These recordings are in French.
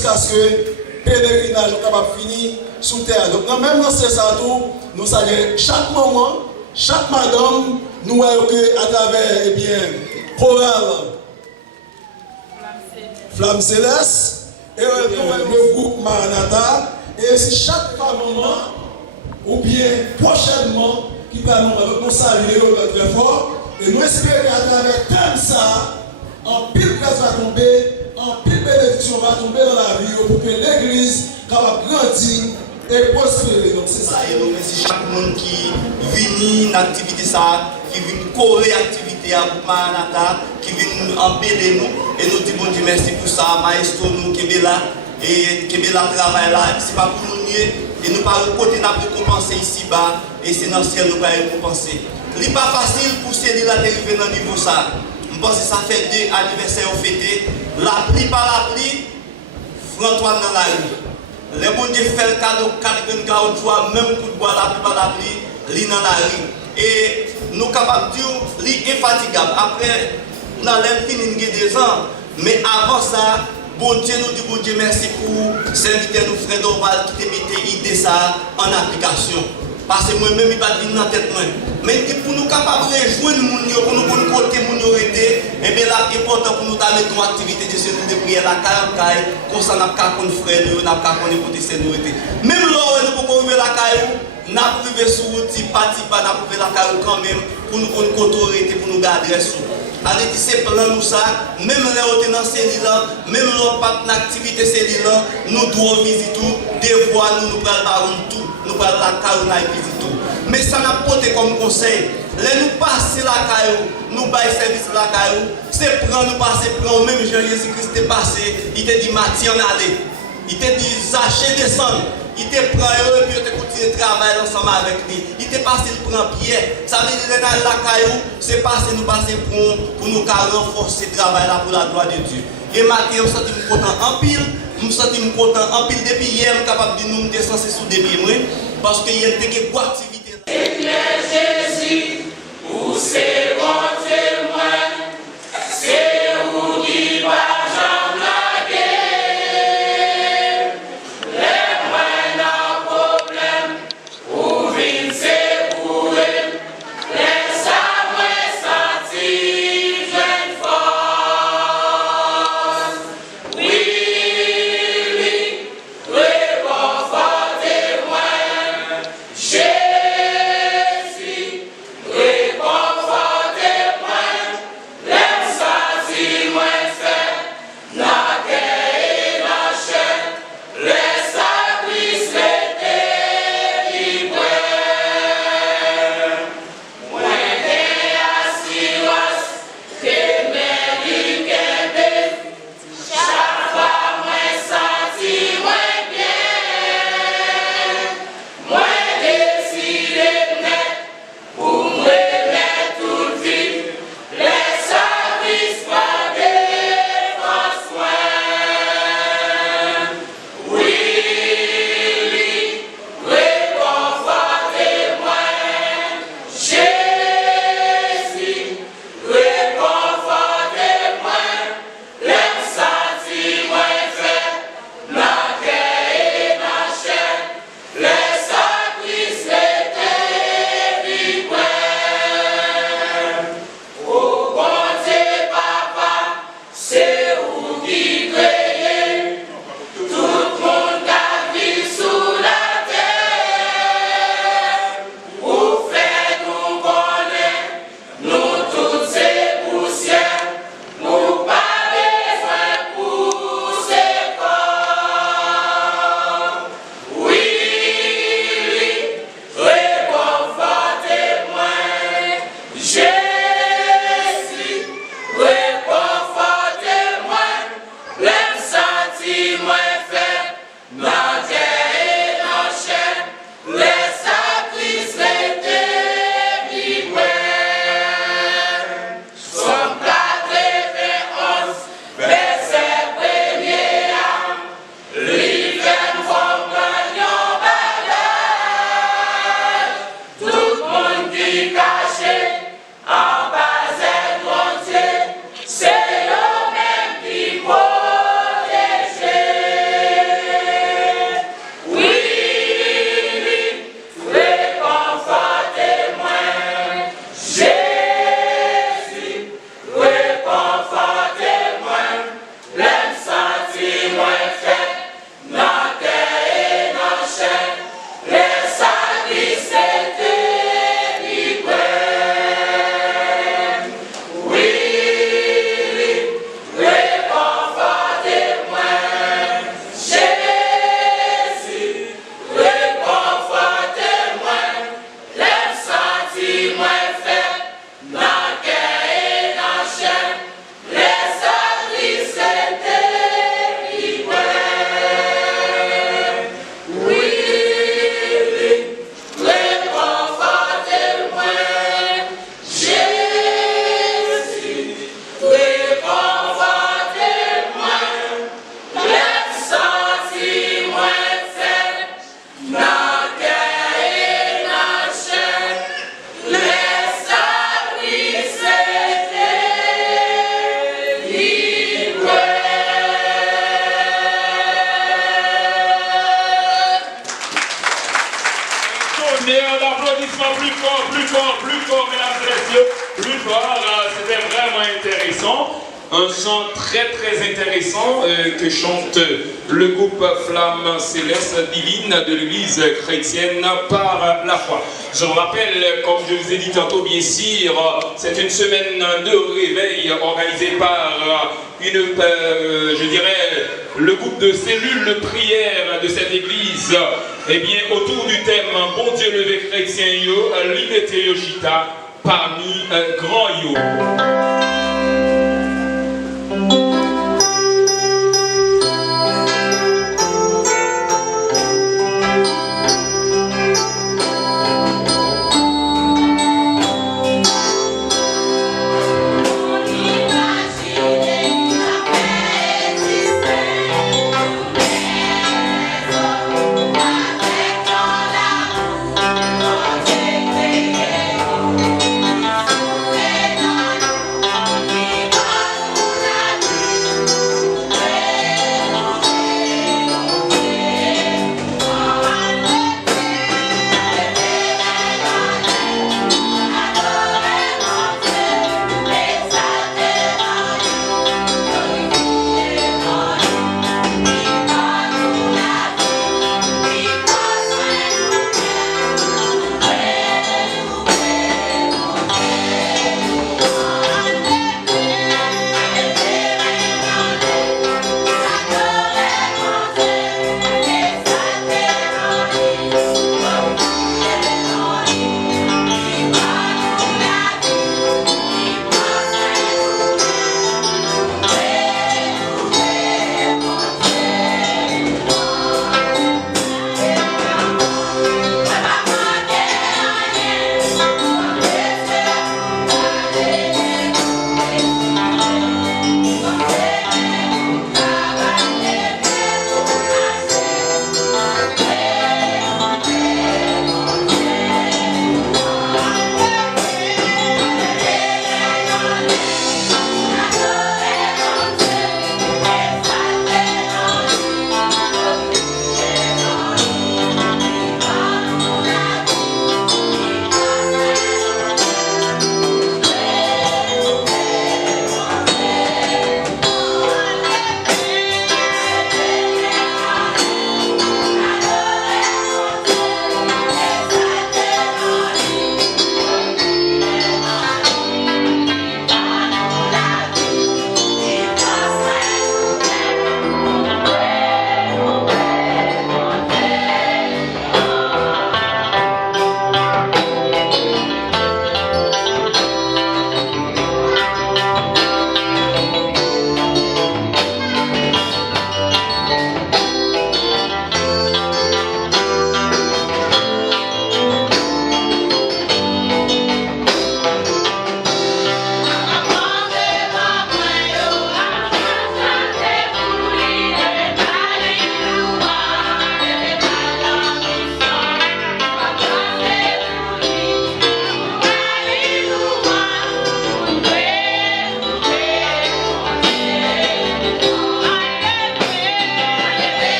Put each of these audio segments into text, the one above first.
jusqu'à ce que le pèlerinage soit capable de finir sous terre. Donc, même dans ce tout, nous saluons chaque moment, chaque madame, nous voyons qu'à travers, eh bien, chorale Flamme Céleste, et le groupe Maranatha, et c'est chaque moment, ou bien prochainement, qui va nous saluer très fort, et nous espérons qu'à travers tout ça, en pile grâce va tomber, en pile bénédiction va tomber dans la vie pour que l'église capable grandir et prospérer. Donc c'est ça. Et nous remercions chaque monde qui vient dans l'activité ça, qui vient courir l'activité à Maranatha, qui vient embellir nous. Et nous disons bon Dieu merci pour ça, maestro nous qui est là, et qui est là travail là, c'est pas pour nous nier. Et nous pas côté n'a récompensé ici bas, et c'est dans le ciel nous pas récompenser. Ce n'est pas facile pour ceux là d'arriver dans le niveau ça. Je pense que ça fait 2 anniversaires fêtés. La pluie par la pluie, François dans la rue. Les bon Dieu fait le cadeau, 4 caoutchouc, même coup de bois, la pluie par la pluie, li dans la rue. Et nous sommes capables de dire, li infatigable. Après, nous allons finir 2 ans. Mais avant ça, bon Dieu nous dit, bon Dieu merci pour serviteur nous frère Dorval qui te mette l'idée ça en application. Parce que moi-même, il va venir dans la tête. Mais pour nous capables de rejoindre les gens, pour nous côté les gens, et bien là, c'est important pour nous mettre une activité de ce de prière, la caille, comme ça, nous avons frère, nous avons côté sécurité. Même là, nous pouvons arriver la caille, nous avons arrivé sur le petit parti, nous avons arrivé la caille quand même, pour nous côté pour nous garder sous. Allez, c'est plan nous ça, même les hôtels dans ces là, même leur partenaire activité ces là, nous devons visiter tout, des fois nous parlons tout, nous parlons la caille, nous visiter tout. Mais ça n'a pas été comme conseil. Les nous passer la caille, nous bailler service la caille, c'est prendre nous passer, prendre même Jésus-Christ est passé, il te dit Mathieu en aller, il te dit Zaché descendre. Il te prend et puis il te continue de travailler ensemble avec lui. Il te passe, il prend Pierre. Ça veut dire que dans la caillou, c'est passé, nous passer pour nous renforcer le travail là pour la gloire de Dieu. Et maintenant, je me sens content en pile. Je me sens content en pile depuis hier, je suis capable de nous descendre sous des pieds. Parce qu'il y a une activité. Jésus, où c'est bon témoin, c'est où qui va. un chant très intéressant que chante le groupe Flamme Céleste Divine de l'Église chrétienne par la foi. Je vous rappelle, comme je vous ai dit tantôt, bien sûr, c'est une semaine de réveil organisée par le groupe de cellules de prière de cette église. Eh bien, autour du thème Bon Dieu levé chrétien yo, liberté yoshita parmi grand yo. Thank you.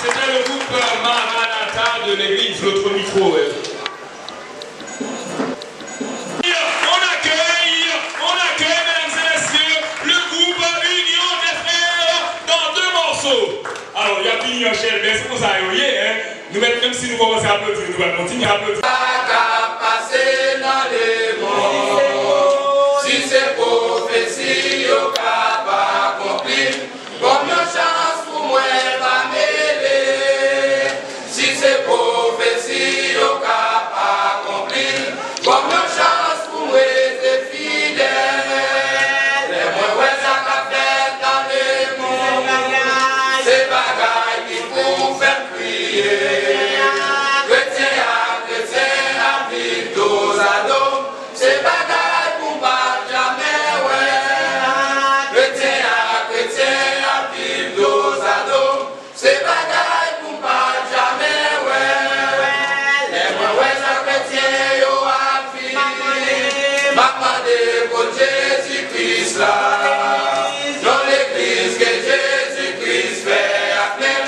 C'était le groupe Maranatha de l'église, l'autre micro. On accueille, mesdames et messieurs, le groupe Union des Frères dans 2 morceaux. Alors, il y a Pignon Chel, mais c'est pour ça, nous mettons, même si nous commençons à applaudir, nous allons continuer à applaudir. Passer dans les mondes, si c'est prophétie, au cas pas accompli, comme une chance pour moi, va mêler. Si c'est prophétie, au cas pas accompli, comme une chance pour moi, c'est fidèle. Les moins ça qu'a fait dans les mondes, c'est bagaille qui pour faire prier. C'est bagaille pour pas jamais, ouais. Chrétien à vivre dos à dos. C'est bagaille pour pas jamais, ouais. Les ouais, ça chrétien, yo à vivre. M'a demandé pour Jésus-Christ là. Dans l'église que Jésus-Christ fait appeler.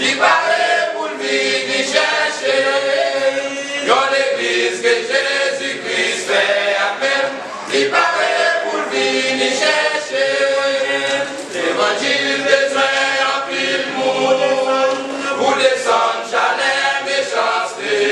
Il paraît pour lui d'y chercher. Dans l'église que Jésus-Christ fait appel, il paraît pour venir chercher. L'évangile besoin en pile monde, pour descendre chalet méchanceté.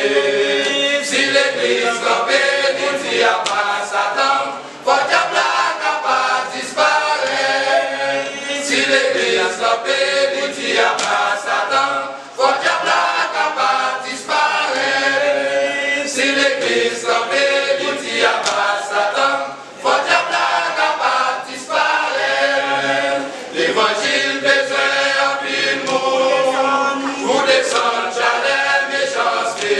Si l'église campée, nous dit à pas Satan, faut diable capable disparaître. Si l'église campée, nous dit à pas Satan, faut diable capable disparaître. Si l'église campée, nous dit à pas Satan, faut diable capable disparaître. L'évangile besoin en pile monde, pour descendre chalet méchanceté.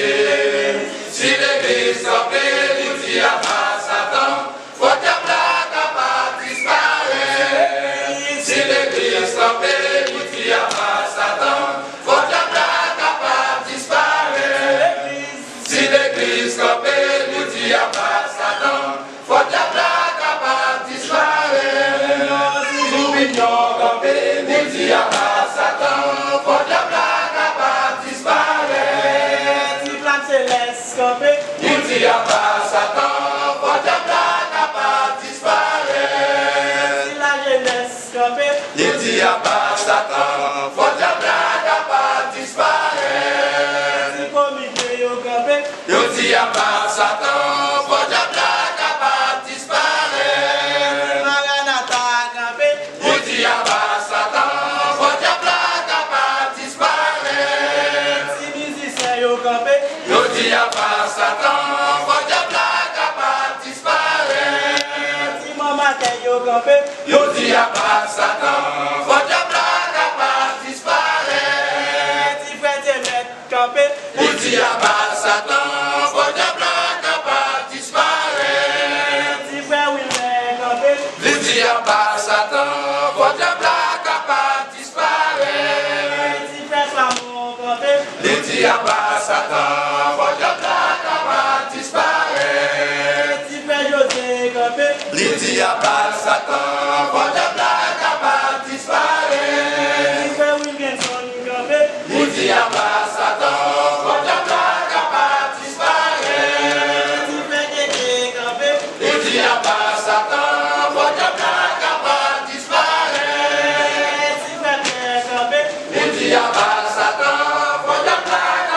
Si l'église campée, nous dit à pas Satan, faut diable capable disparaître. Si l'église campée, nous dit à pas Satan, faut diable capable disparaître. Si l'église campée, nous dit à pas Satan, faut diable capable disparaître. Nous vignons campés, nous dit à pas Satan, faut diable capable disparaître. Si plante céleste campé, Nous dit à pas Satan, faut diable capable disparaître. si la jeunesse campé, Nous dit à pas Satan, faut diable capable disparaître. si comité yo campé, Nous dit à pas Satan, faut diable capable disparaître. Maranatha campé, Nous dit à pas Satan, faut diable capable disparaître. si musicien yo campé, Nous dit à pas Satan, faut diable capable disparaître. si maman yo campé, Nous dit à pas Satan, faut diable capable disparaître. si frère maître campé, Nous dit à pas Satan, faut diable capable disparaître. si frère Wilmer campé, Nous dit à pas Satan, faut diable capable disparaître. si frère Flamand campé, Nous dit à pas Satan, faut diable capable disparaître. si frère José campé, Nous dit à pas Satan, faut diable capable disparaître. si frère Wilkinson campé, Nous dit à pas Satan, faut diable capable disparaître. si frère Kéké campé, Nous dit à pas Satan, faut diable capable disparaître. si frère Pierre campé, Nous dit à pas Satan, faut diable capable.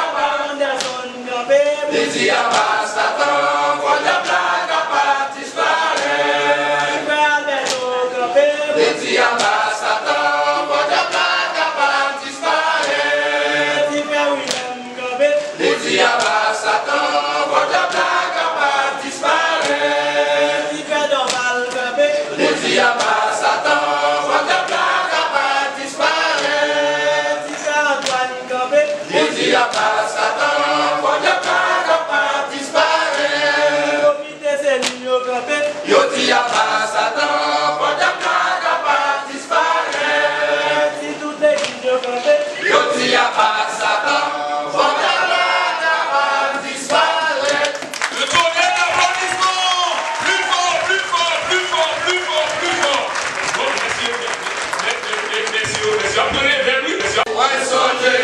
Anderson campé, Nous dit à pas Satan, faut diable capable disparaître. si frère Alberto campé, Nous dit à pas Satan, faut diable capable disparaître. si frère William campé, Nous dit à pas Satan, faut diable capable disparaître. si frère Dorval campé, Nous dit à pas Satan, faut diable capable disparaître. si frère Antoine campé, Nous dit à pas Satan, faut diable capable disparaître. comité Céline campé, Yo dit à pas Satan, faut diable capable disparaître. si toute l'église campé, Yo dit à pas Satan, faut diable capable disparaître. Le tonnerre d'applaudissements. Plus fort, plus fort, plus fort, plus fort, plus fort. Bon, messieurs, appelez vers lui, messieurs. Ouais, songer,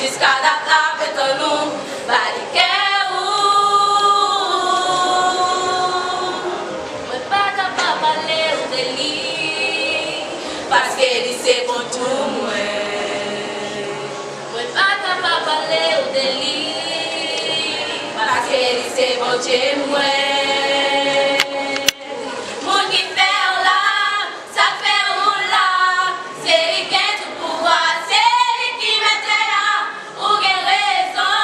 Jusqu'à la table de nous, parce que c'est bon tout moi. Pas capable d'aller au délit, parce que c'est bon Dieu moi. Mon qui fait là, ça fait là, c'est lui qui a tout pouvoir, c'est lui qui met là, pour quelle raison,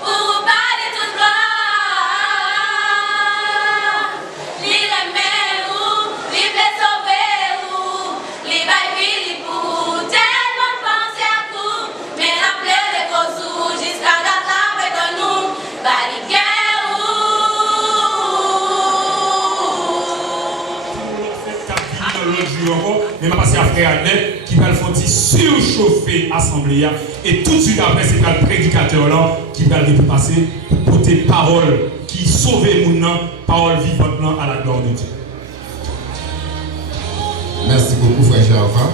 pour parler tout droit. Lui remet où, lui fait sauver où, lui va vivre pour tellement penser à tout, mais rappeler les causes jusqu'à la table de nous, baliquer mais je passe à frère Annette qui va le faire surchauffer l'assemblée et tout de suite après c'est le prédicateur là qui va le passer pour porter parole qui sauve les gens, parole vivante à la gloire de Dieu. Merci beaucoup frère Java.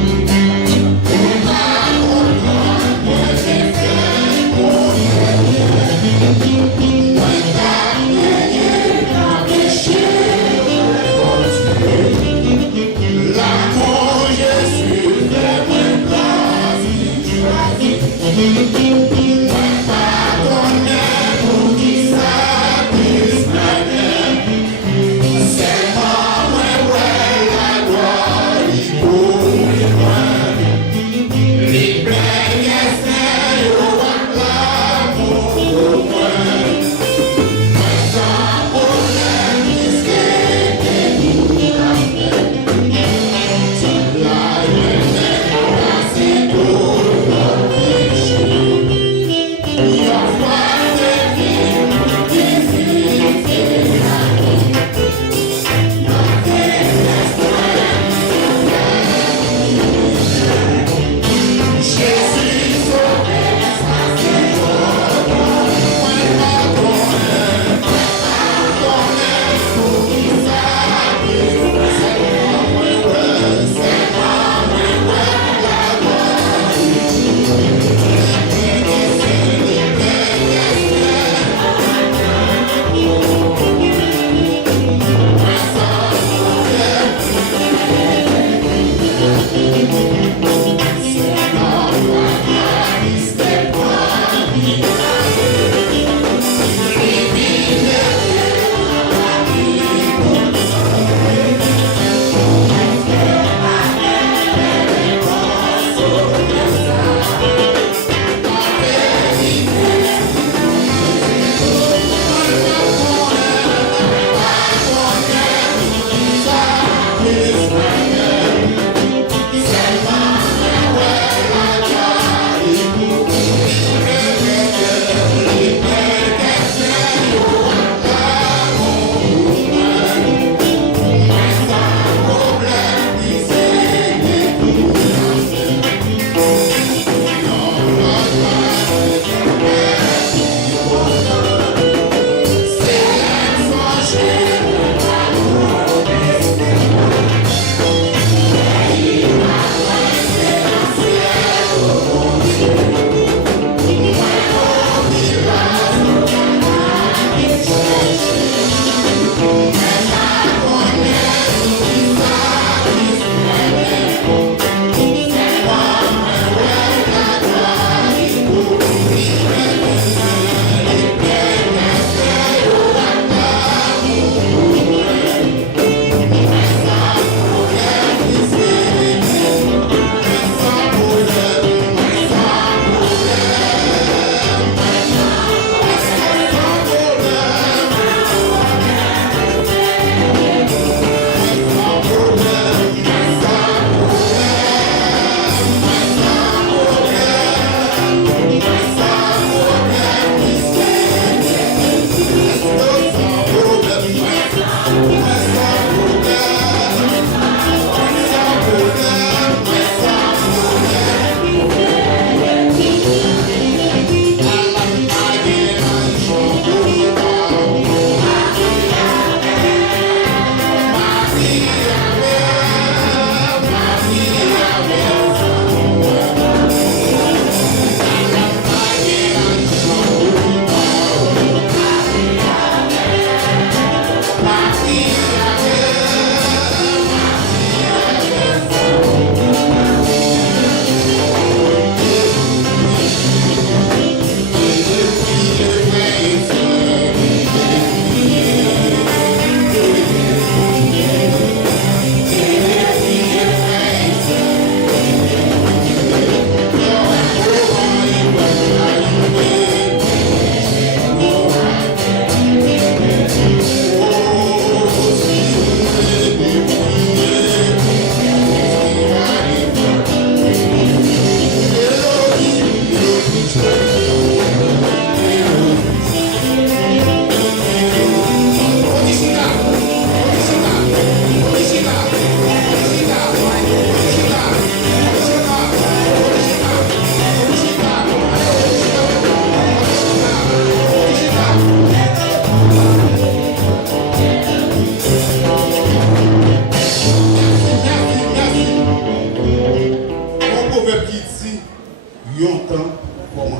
Thank you.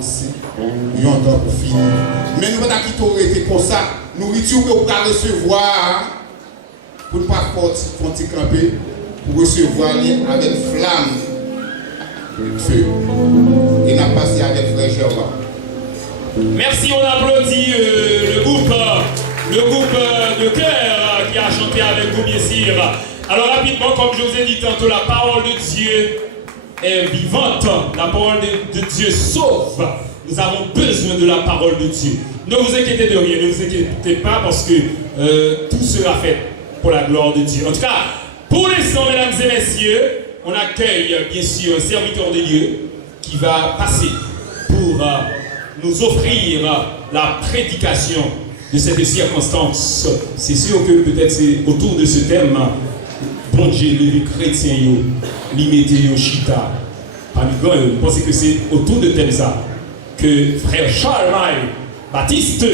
commencer, il y a un temps pour finir. Mais nous avons quitté comme ça, nourriture que vous pouvez recevoir, pour ne pas faire camper, pour recevoir avec flamme de feu. Et n'a passé avec frère Germain. Merci, on applaudit le groupe de chœur qui a chanté avec vous, bien sûr. Alors rapidement, comme je vous ai dit tantôt, la parole de Dieu est vivante. La parole de Dieu sauve. Nous avons besoin de la parole de Dieu. Ne vous inquiétez de rien, ne vous inquiétez pas parce que tout sera fait pour la gloire de Dieu. En tout cas, pour l'instant, mesdames et messieurs, on accueille bien sûr un serviteur de Dieu qui va passer pour nous offrir la prédication de cette circonstance. C'est sûr que peut-être c'est autour de ce thème, bon Dieu, les chrétiens, les mettez chita. Parmi grand, je pense que c'est autour de thème ça que frère Charles Baptiste,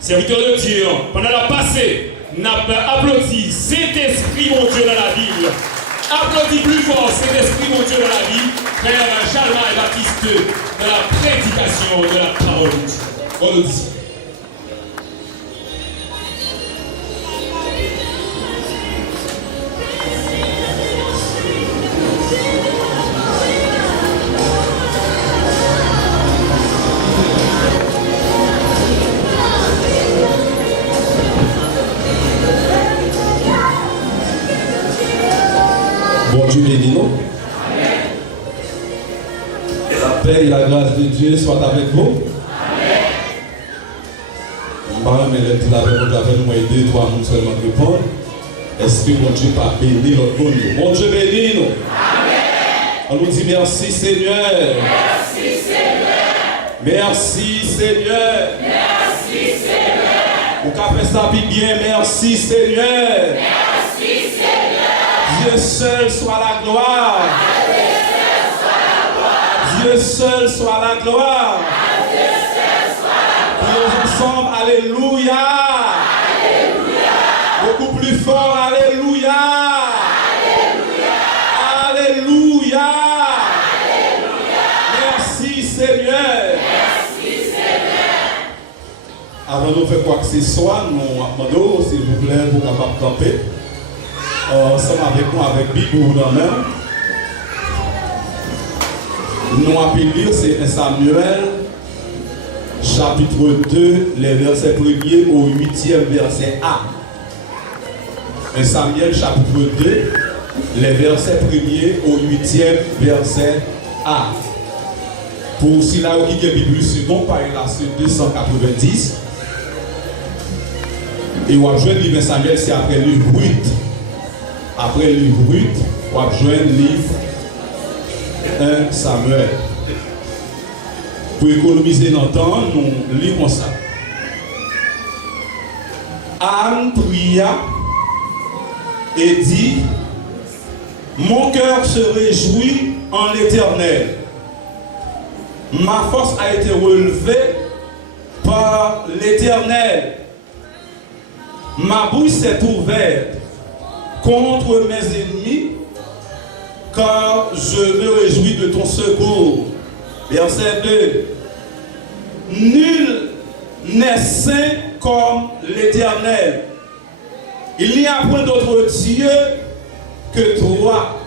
serviteur de Dieu, pendant la passée, n'a applaudi cet esprit, mon Dieu, dans la Bible. Applaudis plus fort cet esprit, mon Dieu, dans la vie, frère Charles Baptiste, de la prédication de la parole de Dieu. On nous dit. Bon Dieu béni nous. Et la paix et la grâce de Dieu soient avec vous. Amen. Mais le dit la avec nous aider, trois nous seulement répondre. Est-ce que mon Dieu pas béni notre bon Dieu? Mon Dieu béni nous. Amen. On nous dit merci Seigneur. Merci Seigneur. Merci Seigneur. Merci Seigneur. Vous avez fait ça bien, merci Seigneur. Merci Seigneur. Dieu seul soit la gloire. Dieu seul soit la gloire. Prions ensemble, alléluia. Beaucoup plus fort, alléluia. Alléluia. Merci Seigneur. Avant de faire quoi que ce soit, nous demandons, s'il vous plaît, pour capable camper. Ensemble avec nous, avec Bibou dans la main. Nous appelons lire, c'est 1 Samuel, chapitre 2, les versets 1er au 8e verset A. 1 Samuel, chapitre 2, les versets 1er au 8e verset A. Pour si là où il y a Bible second, par là, c'est 290. Et on a joué le livre 1 Samuel, c'est après le livre 8. Après le livre 8, on va jouer le livre 1 Samuel. Pour économiser notre temps, nous lisons ça. Anne pria et dit: mon cœur se réjouit en l'Éternel. Ma force a été relevée par l'Éternel. Ma bouche s'est ouverte contre mes ennemis, car je me réjouis de ton secours. Verset 2. Nul n'est saint comme l'Éternel. Il n'y a point d'autre Dieu que toi.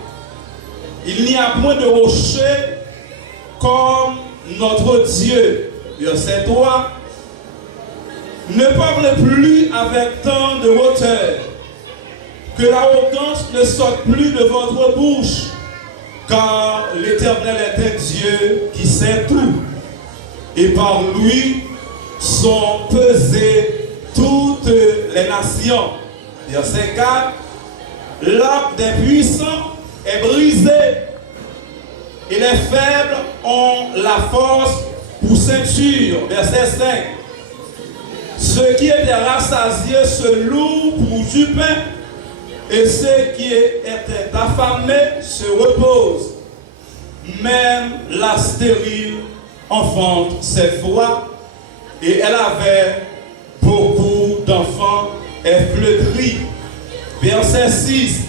Il n'y a point de rocher comme notre Dieu. Verset 3. Ne parlez plus avec tant de hauteur, que l'arrogance ne sorte plus de votre bouche, car l'Éternel est un Dieu qui sait tout, et par lui sont pesées toutes les nations. Verset 4. L'arc des puissants est brisé, et les faibles ont la force pour ceinture. Verset 5. Ceux qui étaient rassasiés se louent pour du pain, et ceux qui étaient affamés se reposent. Même la stérile enfante ses fois, et elle avait beaucoup d'enfants et flétris. Verset 6.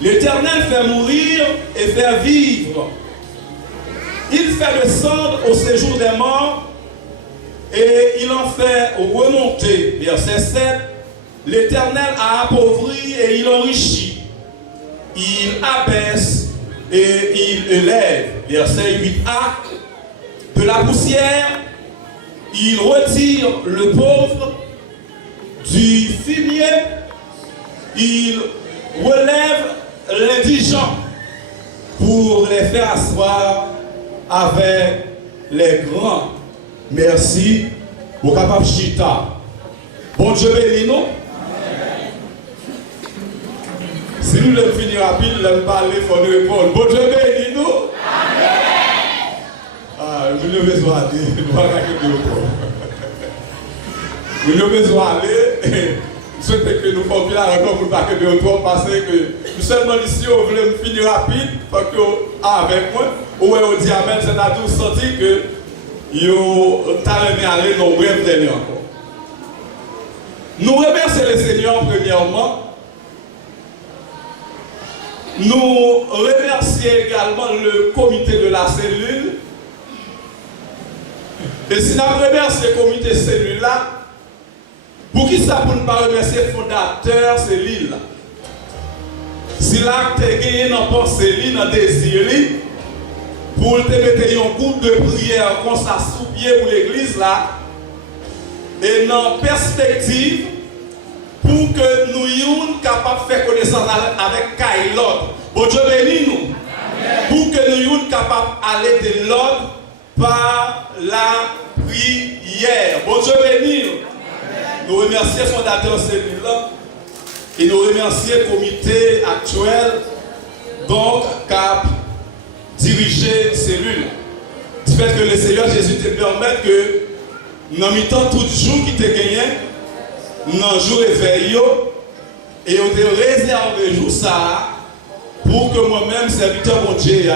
L'Éternel fait mourir et fait vivre. Il fait descendre au séjour des morts et il en fait remonter. Verset 7. L'Éternel a appauvri et il enrichit. Il abaisse et il élève. Verset 8a. De la poussière, il retire le pauvre. Du fumier, il relève l'indigent pour les faire asseoir avec les grands. Merci. Au capable chita. Bon Dieu béni nous. Si nous le finir rapide, nous parler, il faut nous répondre. Bon Dieu béni nous. Ah, nous avons besoin d'aller. Nous avons besoin d'aller. Je souhaite que nous fassions la rencontre pour ne pas que de retour parce que nous seulement ici, on voulait finir rapide parce que avec moi, on dit amen, c'est-à-dire senti que vous avez aller dans le bref dernier encore. Nous remercions le Seigneur premièrement. Nous remercions également le comité de la cellule. Et si nous remercions le comité de cellule là, pour qui ça pour ne pas remercier le fondateur, c'est l'île. Si là, tu as gagné dans pensée, dans désir, pour te mettre un groupe de prière comme ça sous pied pour l'église là, et dans perspective, pour que nous soyons capables de faire connaissance avec Kailot. Bon Dieu bénis nous. Pour que nous soyons capables d'aller de l'ordre par la prière. Bon Dieu bénis nous. Nous remercions le fondateur de cellule-là et nous remercions le comité actuel donc qui a dirigé la cellule. Du fait que le Seigneur Jésus te permet que dans le temps tout jour qui te gagné, dans le jour réveil, et on te réserve le jour ça pour que moi-même, serviteur mon Dieu,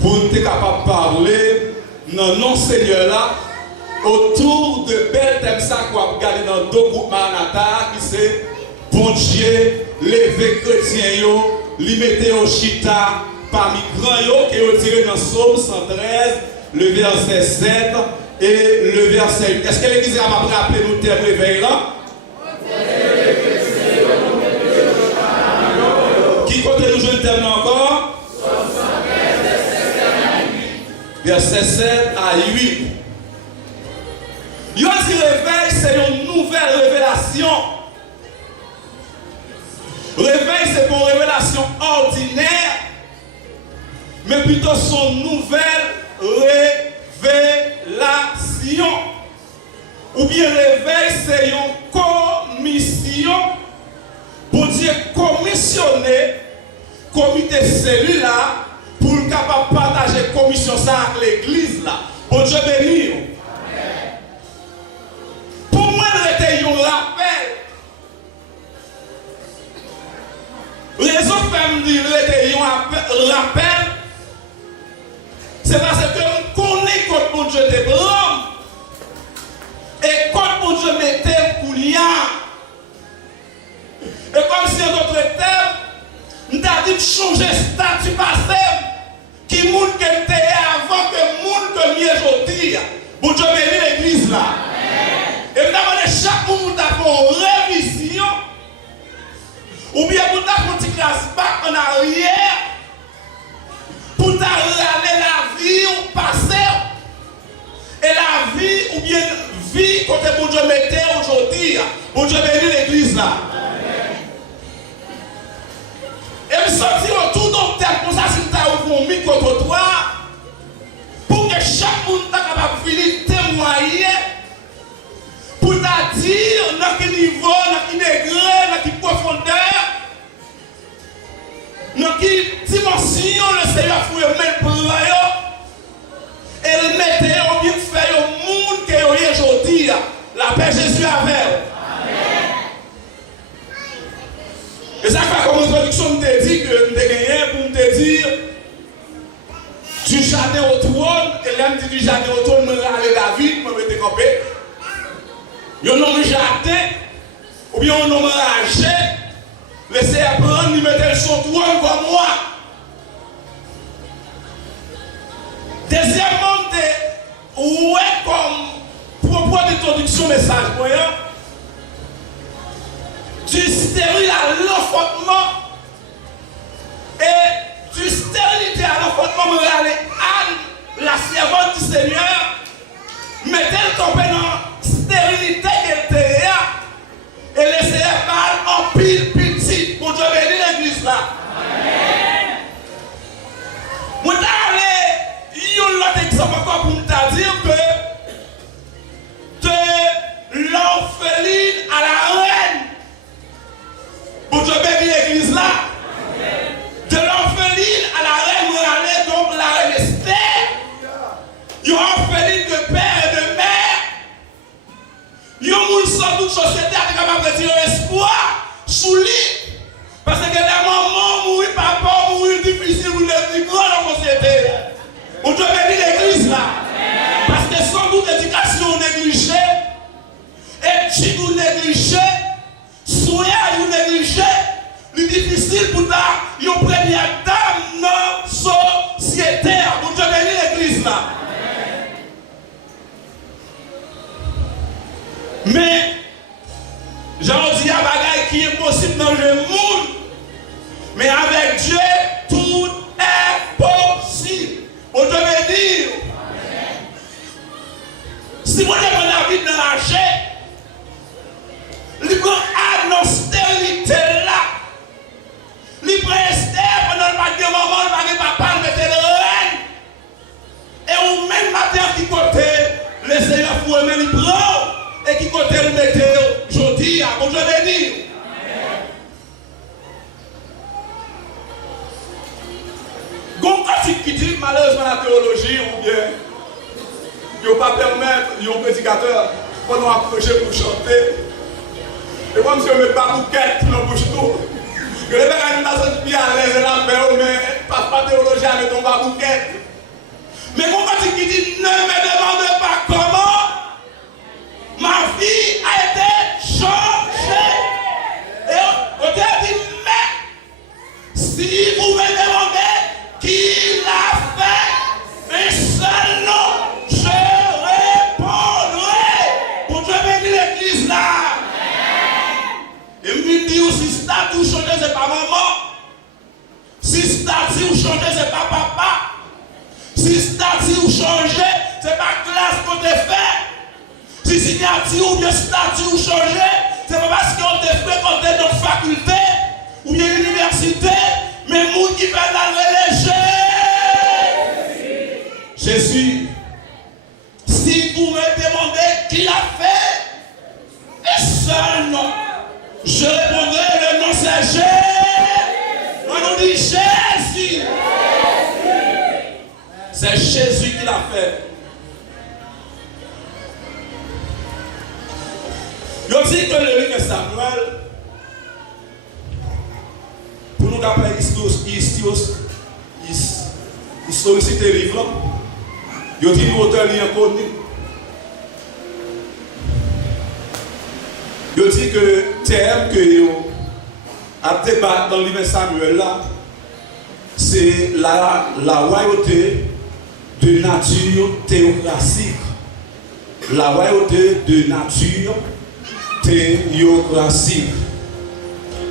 pour être capable de parler dans le nom Seigneur là. Autour de belles thèmes ça qu'on a regardé dans deux groupes Maranatha qui c'est bon Dieu, lever chrétien yo, li mette au chita parmi grand yo qui est tiré dans Psaume 113, le verset 7 et le verset 8. Est-ce que l'église est capable de rappeler nous thème réveil là? Qui compte nous jouer le thème encore? Verset 7 à 8. Yo dit réveil, c'est une nouvelle révélation. Réveil, c'est pas une révélation ordinaire, mais plutôt son nouvelle révélation. Ou bien réveil, c'est une commission. Pour dire commissionner, comité cellule là, pour le capable de partager commission ça avec l'église là. Bon Dieu béni. C'était un rappel. Les autres femmes disent c'était un rappel. C'est parce que nous connaissons quand mon Dieu était blanc. Et quand mon Dieu mettait pour l'IA. Et comme si notre terme, nous avons dit de changer statut passé. Qui monde que était avant que monde que mieux aujourd'hui. Bon Dieu bénit l'église là. Et nous avons chaque monde d'avoir une révision, ou bien pour faire une petite classe back en arrière, pour aller la vie ou passer, et la vie ou bien vie côté bon Dieu mettait aujourd'hui. Bon Dieu bénit l'église là. Et me sentir autour d'un terme comme ça, si tu as ouvert un micro-trottoir, pour que chaque monde soit capable de venir témoigner. Pour te dire dans quel niveau, dans quel degré, dans quelle profondeur, dans quelle dimension le Seigneur faut mettre pour eux. Et le mettre au bien fait au monde qui est aujourd'hui. La paix Jésus avec. Et ça fait comme introduction, je te dis que je te gagné pour te dire du jardin au trône, et là, je dis du jardin au trône, je vais aller David, je vais te camper. Ils ont nommé jardin, ou bien on nomme âgé, laissez apprendre, ils mettent son trône comme moi. introduction message moyen, du stérile à l'enfantement et du stérilité à l'enfantement, Anne, la servante du Seigneur, mettez-le tomber dans stérilité qu'elle était et laissez-le mal en pile petit pour Dieu bénir l'église là. Moi, il y a un autre exemple encore pour nous dire que de l'orpheline à la reine, pour Dieu bénir l'église là, de l'orpheline à la reine, nous allons donc la reine Esther, il y a orpheline de père et de mère, il y a un sans toute société qui est capable de tirer espoir sous lui, parce que les mamans mourir, papa mourir, difficile pour les plus grands dans la société. On doit bénir l'église là. Parce que sans doute l'éducation négligée, études ou négligées, soignage ou négligé, c'est difficile pour une première dame non sociétaire. On doit bénir l'église là. Mais, j'en dis à bagaille qui est possible dans le monde, mais avec Dieu, tout est possible. On devait dire, si vous avez la vie de l'argent, il a une stérilité là. Il prend Esther pendant le matin, maman, le matin, papa, le mettait le reine. Et au même matin, qui côté, le Seigneur pour eux-mêmes, il prend. Et qui côté le mettait aujourd'hui, à bon Dieu bénir. Gon pratique qui dit malheureusement la théologie ou bien il ne pas permettre un prédicateur pendant approcher pour chanter. Et moi, monsieur, je ne mets pas bouquette dans la bouche tout. Je ne vais pas animation bien à l'aise et la paix, mais pas théologie avec ton bouquette. Mais gon pratique qui dit ne me demandez pas comment. Ma vie a été changée. Et on t'a dit, mais si vous me demandez qui l'a fait, un seul nom, je répondrai. Pour Dieu bénir l'église là. Et me dit aussi, statut changer, c'est pas maman. Si statut changer, c'est pas papa. Si statut changer, c'est pas classe qu'on t'a fait. Si signature ou bien statut ou changé, c'est pas parce qu'on te fréquenté dans la faculté ou bien l'université, mais nous qui fait la religion. Jésus, si vous me demandez qui l'a fait, et seul nom, je répondrai le nom c'est Jésus. On nous dit Jésus. C'est Jésus qui l'a fait. Je dis que le livre de Samuel, pour nous appeler historicité livre, je dis que l'auteur est inconnu. Je dis que le thème que a débattu dans le livre de Samuel là, c'est la royauté de nature théocratique. La royauté de nature théocratique.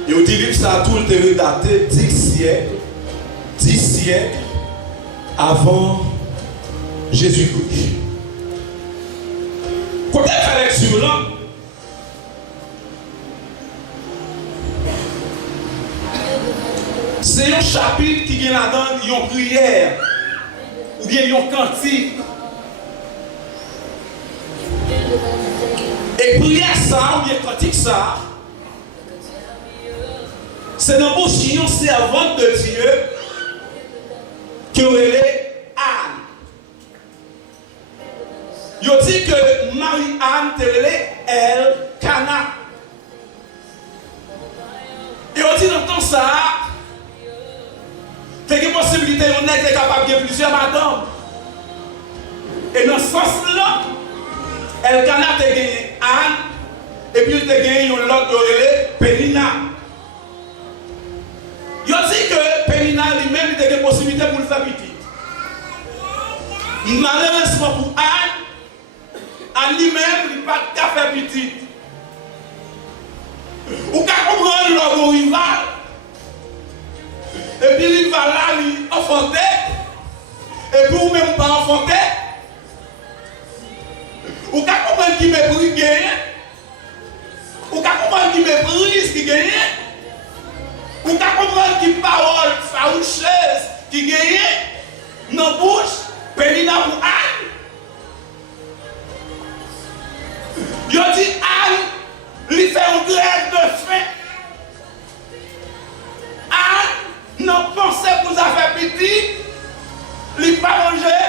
Et on dit que ça a tout été daté 10 siècles avant Jésus-Christ. Quand on fait la lecture là, c'est un chapitre qui vient là-dedans, une prière, ou bien une cantique. Et prière ça, ou bien cantique ça, c'est dans bouche une servante de Dieu qui aurait Anne. Il dit que Marie-Anne était Elkana. Et on dit dans le temps ça, c'est une possibilité on est capable de plusieurs madames. Et dans ce sens-là, Elkana a gagné Anne, et puis il a gagné l'autre qui Pénina. Il dit que Pénina lui-même a une possibilité pour le faire petit. Malheureusement pour Anne, En lui-même, il n'y a pas de café petit. Ou qu'à comprendre l'homme rival. Et puis il va là, il enfanté. Et puis ou même pas enfanté. Ou qu'à comprendre qui méprise gagne. Ou qu'à comprendre qui méprise qui gagne. Ou qu'à comprendre qui parole faroucheuse qui gagne. Dans bouche, pénina pour Anne. Yo dit Anne, lui fait une grève de faim. Anne, non pensez pour vous faire petit, lui pas manger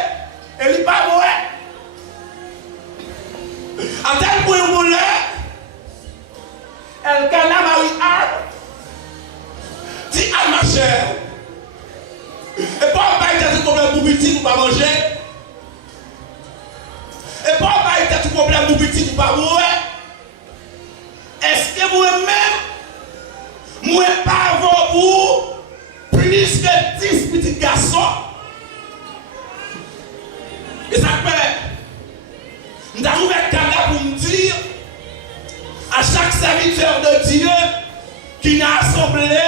et lui pas boire. À tel point où elle canne Marie Anne, dit Anne ma chère, et pas tout problème pour petit pour pas manger. Et pas tout problème pour petit pour pas boire. Est-ce que moi-même, moi pas pour plus que 10 petits garçons? Et ça fait, nous avons ouvert le canal pour me dire à chaque serviteur de Dieu qui n'a assemblé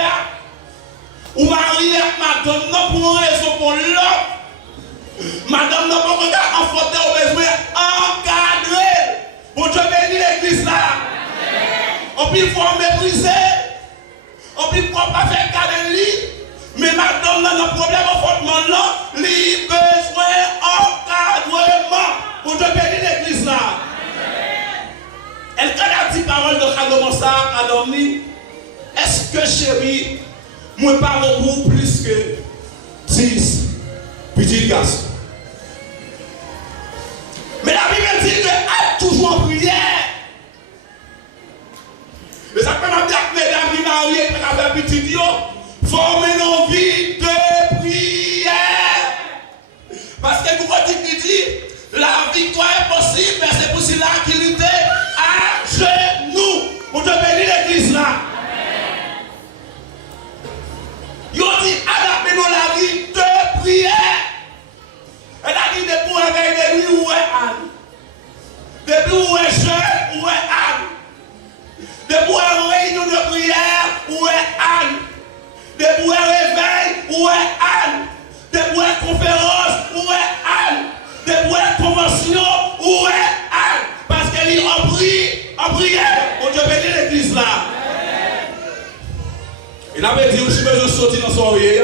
ou marié avec madame, non pour une raison pour l'autre. Madame, non pour regarder enfanter au besoin encadrer. Pour Dieu bénir l'église là. On peut pouvoir mépriser, on peut pouvoir pas faire cas de lui, mais madame, non, le problème enfantement là, lui besoin encadrement. Pour Dieu bénir l'église là. Elle a dit parole de Khadomon ça à l'homme. Est-ce que chérie, moi pas beaucoup plus que 10 petits garçons? Mais la Bible dit que elle toujours en prière. Et ça peut même dire que mesdames qui marient pour faire petit Dieu, former une vie de prière. Parce que vous voyez qui dit, la victoire est possible, mais c'est pour cela qu'il était à genoux. Pour te bénir l'église là. Ils ont dit, adaptez-nous la vie de prière. Elle a dit, depuis où est lui, où est Anne? Depuis où est jeune, où est Anne? Depuis où est réunion de prière, où est Anne? Depuis où est réveil, où est Anne? Depuis où est conférence, où est Anne? Depuis où est convention, où est Anne? Parce qu'elle est en prière. On Dieu bénit l'église là. Il avait dit, je suis besoin de sortir dans son oreille.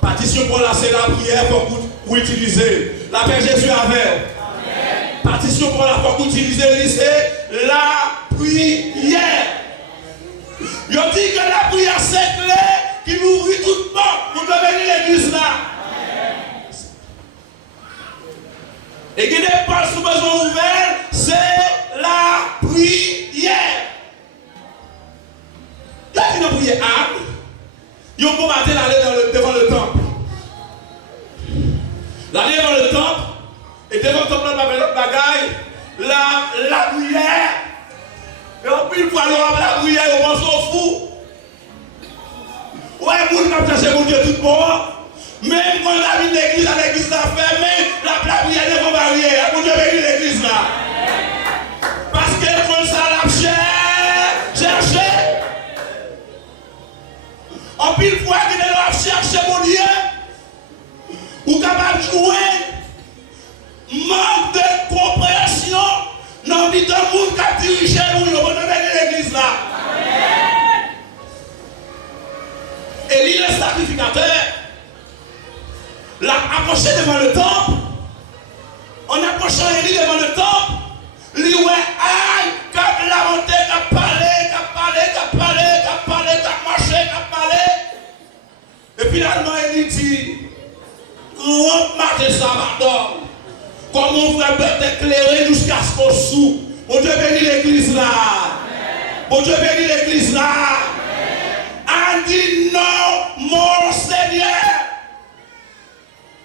Partition pour la, c'est la prière pour utiliser. La Père Jésus avait. Partition pour la pour utiliser, c'est la prière. Il dit que la prière c'est clé qui nous ouvre toute porte pour devenir l'église là. Et qui n'est pas sous besoin ouvert, c'est la prière. Il y a une prière âme. Ils ont combattu l'aller devant le temple. L'aller devant le temple, et devant le temple, avec l'autre bagaille, la prière. Et on peut voir la prière, on pense au fou. Ouais, les gens qui ont cherché mon Dieu tout bon. Même quand la vie de l'église, l'église a fermé, la prière devant la barrière. Mon Dieu bénit l'église là. Parce que quand ça l'a cherché. En pile fois qu'il est là chercher mon Dieu, ou capable de jouer, manque de compréhension, dans le monde qui a dirigé nous, on va devenir l'église là. Et lui, le sacrificateur, l'a approché devant le temple, en approchant Élie devant le temple, lui, ouais, aïe, cap la montée, cap parler, marcher, cap parler. Et finalement, il dit, comment matin ça, madame? Comment vous pouvez éclairer jusqu'à ce qu'on sous? Bon Dieu bénit l'église là. Bon Dieu bénit l'église là. On dit non, mon Seigneur.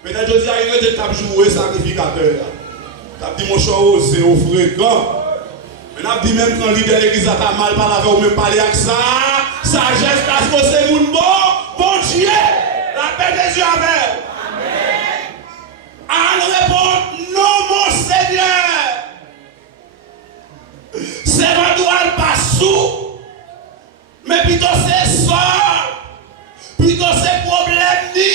Peut-être que je dis, il y a des jouer sacrificateur. Tu as dit, mon choix osé, au fréquent. Mais on dit même quand l'idée de l'église a mal parlé avec vous, même parler avec ça. Sagesse, parce que c'est mon bon Dieu. La paix de Jésus avec. On répond, non, mon Seigneur. plutôt c'est sort, plutôt c'est problème ni,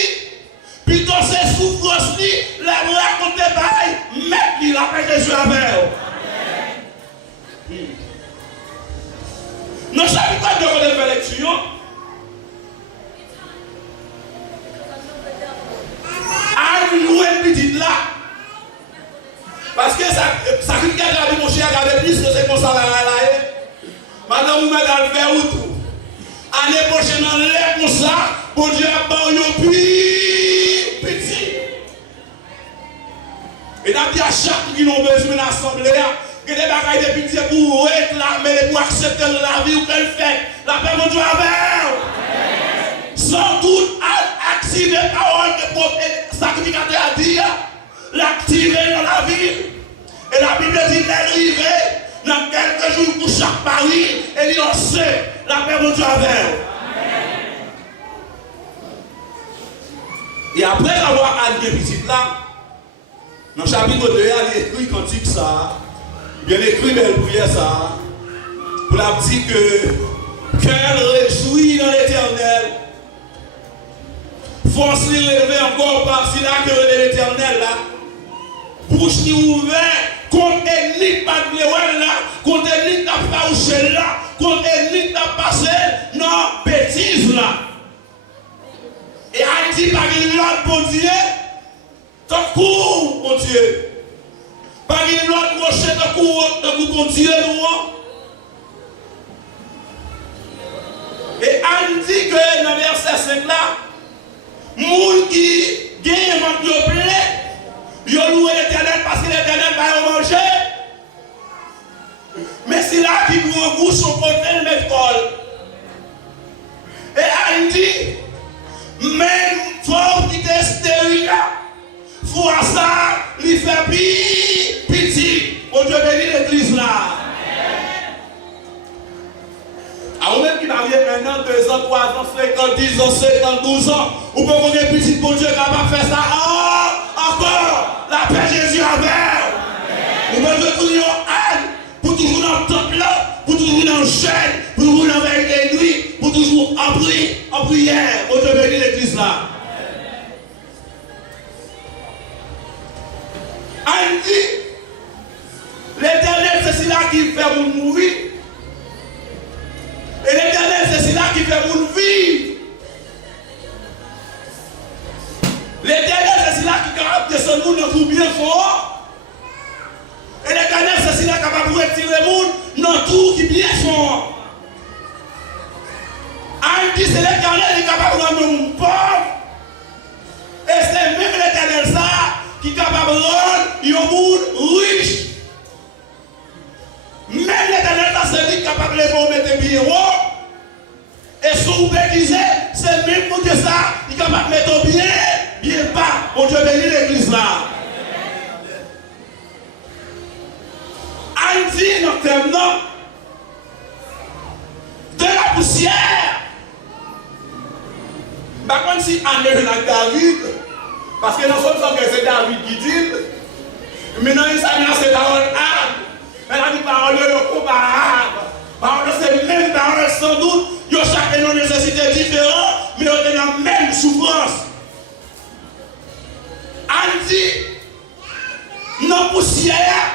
plutôt c'est souffrance ni, la raconter pareil, mettre lui la paix Jésus avec. Dans chapitre 2 de la lecture, à nous une petite là, parce que ça critique à la mon cher, regardez plus que c'est comme ça là. Madame, vous mettez dans le verre ou tout. Année prochaine, on lève comme ça, pour Dieu a barré petit. Et dans à chaque qui n'a besoin d'assemblée, que des bagailles de pitié pour réclamer, pour accepter la vie ou qu'elle fait. La paix de Dieu avec. Sans tout accident de parole que le sacrificateur a dit, l'activer dans la vie. Et la Bible dit qu'il est arrivé dans quelques jours pour chaque pari, et il en sait la paix de Dieu avec. Et après avoir allié petite là, dans le chapitre 2, il a écrit cantique ça, il a écrit belle prière ça, pour la dire que cœur réjouit dans l'éternel. Force lui lever encore par si là que l'éternel là. Bouche qui ouverte, contre ennemi pas de là, contre ennemi n'a pas ouché là, contre ennemi n'a passé, non, bêtise là. Et Haïti par une autre bon Dieu, ton coup, mon Dieu. Par une autre rocher, ton coup, bon Dieu, nous. Et on dit que dans le verset 5 là, moun qui gagne un plaît, il a loué l'éternel parce que l'éternel va manger. Mais c'est là qu'il doit goût son côté de l'école. Et on dit, même fort qui est stérile, faut ça, il fait petit. Bon Dieu bénit l'église là. Alors même qui marié 1 an, 2 ans, 3 ans, 5 ans, 10 ans, 5 ans, 12 ans, ou peut qu'on ait petit bon Dieu capable de faire ça. Oh, encore, la paix Jésus avec. Ou peut retourner en âne, pour toujours dans le temple là, pour toujours dans le chêne, pour toujours dans la veille de nuit, pour toujours en prière. Bon Dieu bénit l'église là. On dit, l'éternel c'est celui-là qui fait nous mourir. Et l'éternel, c'est celui-là qui fait nous vivre. L'éternel, c'est celui-là qui est capable de descendre nous dans tout bien fort. Et l'éternel, c'est celui-là qui est capable de retirer nous dans tout qui bien fort. On dit c'est l'éternel qui est capable de rendre nous pauvres. Et c'est même l'éternel ça qui est capable de rendre un monde riche. Même l'éternel, c'est lui qui est capable de mettre bien haut. Et si vous bêtisez, c'est même pour que ça, il est capable de mettre bien bas. Bon Dieu bénit l'église là. On dit dans le thème de la poussière. Par contre, si on est avec David, parce que dans son sens, c'est David qui dit, maintenant il s'agit de cette parole. Elle a dit parole de comparable. Parole c'est même parole sans doute. Ils ont chacun une nécessité différente, mais ils ont la même souffrance. On dit, non poussière,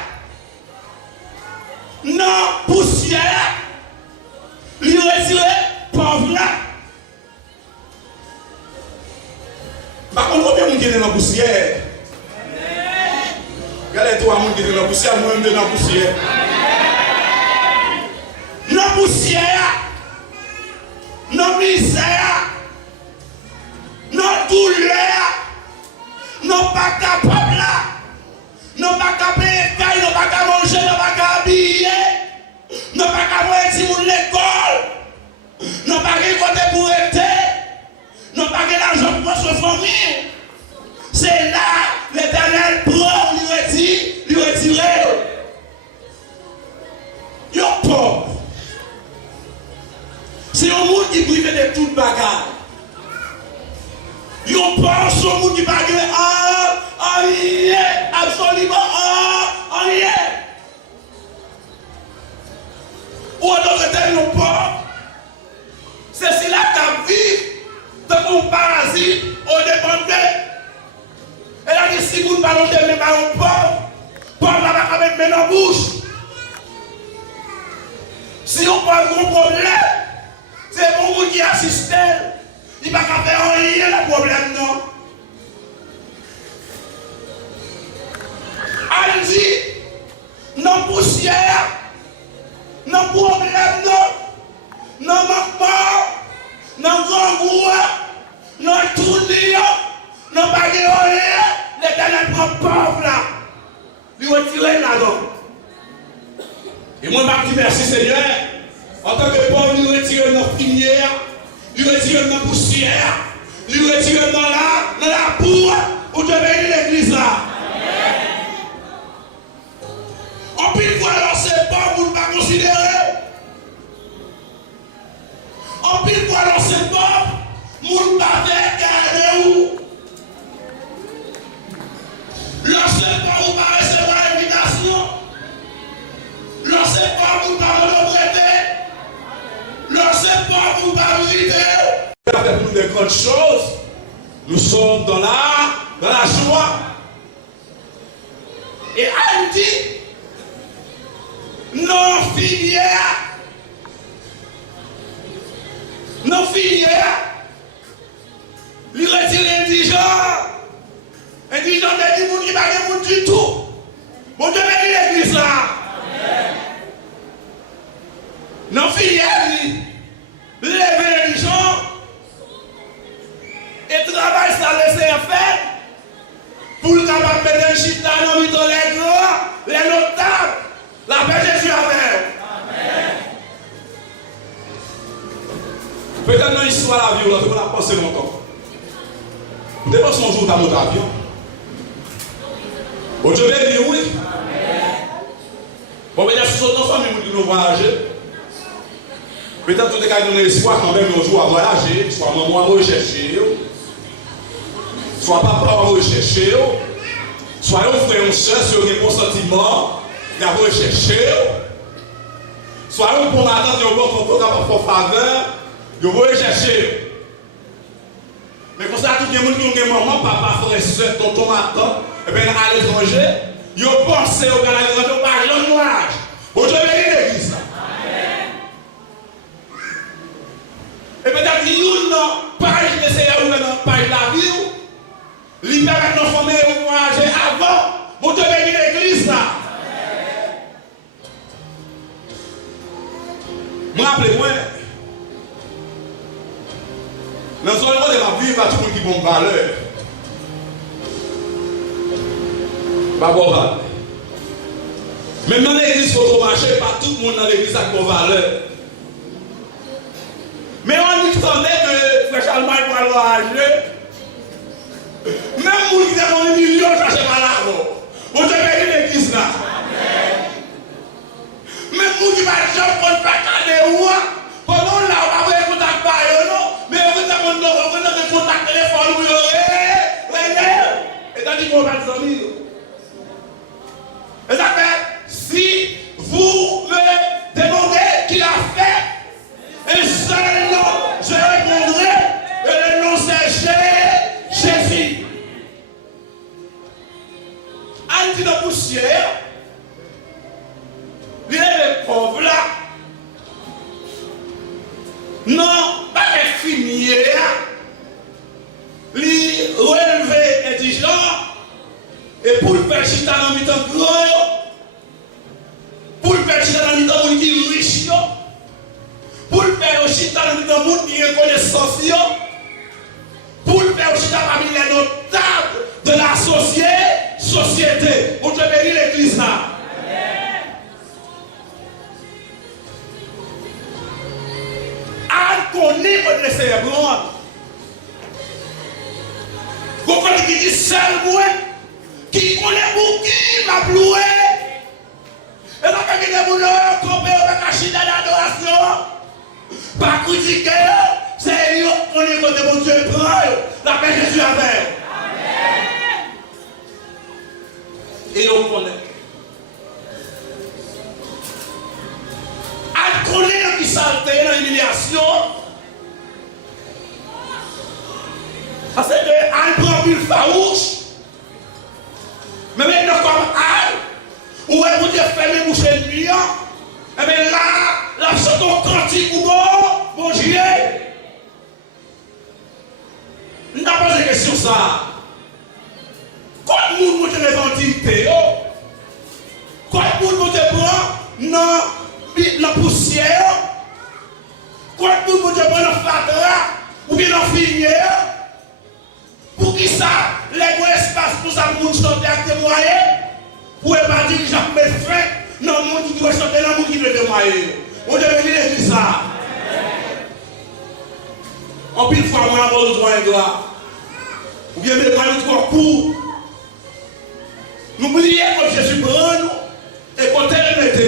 lui retirer pauvre là. Par contre, combien de gens qui sont dans la poussière? Regardez toi, mon qui est dans la poussière, moi-même dans la poussière. La poussière, la misère, la douleur, non pas capable là, non pas capable de non pas capable de manger, non pas capable d'habiller, non pas capable de si vous l'école, non pas capable de voter pour être, non pas capable d'argent pour sa famille. C'est là l'éternel prend, lui retire. Yo pauvre. C'est un monde qui prive de toute bagarre. Yo pense au monde qui bagarre. Absolument rien. Ou alors que nous pauvres. C'est cela qui vit comme un parasite au dépendant. Elle a dit si vous ne parlez de même à un pauvre n'a pas mettre main dans la bouche. Si on parle de problème, c'est pour vous qui assistez. Il ne va pas faire rien le problème, non. Elle dit, non poussière, non problème, non manquement, non grand goût, non tournure, non pas de rien, l'Éternel prend pauvre là. Lui retirer là-dedans. Et moi, je dis merci Seigneur. En tant que pauvre, lui retirer dans la prinière, lui retirer dans la poussière, lui retirer dans la boue, pour te bénir l'église là. En pile fois, alors c'est pas pour ne pas considérer. En pile fois, alors c'est pas pour ne pas regarder où. Lorsque vous ne pas recevoir l'invitation, lorsque vous ne pas reprêter, lorsque vous ne pas visiter, avec nous des grandes choses, nous sommes dans la joie. Et elle dit, non filière, lui retire l'indigent. Indigent, mais il n'y a pas de du tout. Bon Dieu, bénit l'église là. Non filière, lever l'indigent et travail ça laisser faire pour le capable de mettre un chita dans les grands, les notables. La paix de Jésus avec. Peut-être dans l'histoire de la vie, on a pensé longtemps. Vous dépensez un jour dans notre avion. Bon, je vais dire oui. Bon, mais il y a ce sont nos familles qui nous voyager. Peut-être que nous avons l'espoir quand même un jour à voyager, soit maman à rechercher, soit papa à rechercher, soit un frère ou soeur sur un consentiment. Il a recherché, soit un combattant qui a pour faveur, il a recherché. Mais comme ça, tout le monde qui a maman, papa, frère, soeur, tonton, matin, et bien à l'étranger, ils ont pensé au Canada, ils ont pas le noir. Bon, je vais l'église. Et peut-être qu'il y a une page de CA ou une page de la vie, il permet de nous former ou voyager avant, bon, je vais l'église là. Je me rappelle, dans le zone de la vie, il y a tout le monde qui a une valeur. Pas bon valeur. Même dans l'église photomarché, pas tout le monde dans l'église a une valeur. Mais on dit que Frère Charlemagne va l'orager. Même vous qui avez un million, ça c'est pas là. Vous devez l'église là. Même vous qui va jamais prendre pas cadeau, pendant là, on va avoir contact par eux, mais on va contact téléphone, et tandis qu'on va les amis. Et ça fait, si vous me demandez qui a fait, et seul nom, je répondrai, et le nom c'est Jésus. Anti de poussière, il est pauvre là. Non, pas être fini. Il relever indigent. Et pour le faire chita dans le temps grand. Pour le faire chita dans le temps qui est riche. Pour le faire chita dans le temps qui est reconnaissance. Pour le faire chita parmi les notables de la société. Pour te bénir l'église là. Connaît votre cérébrale. Vous connaissez qui dit seul moi, qui connaît pour qui m'a ploué. Et donc, quand il y a des gens qui ont fait l'adoration, pas critiquer, c'est eux qui connaissent côté mon Dieu prend, la paix de Jésus avec. Et on connaît. On connaît qui s'altère dans l'humiliation. pose la question ça. Quand nous monte l'évangile, quand nous monte dans la poussière, quand nous monte dans la fatra, ou bien dans la filière, pour qui ça, les espace pour ça, pour nous chanter à témoigner, pour ne pas dire que j'ai mes frères, non, le monde qui doit chanter, non, le monde qui doit témoigner. On devait dire l'église ça. En pile fois, moi, avant de droit et gloire. Ou bien, mais quand nous trois coups, n'oubliez que Jésus prend nous et qu'on le mette.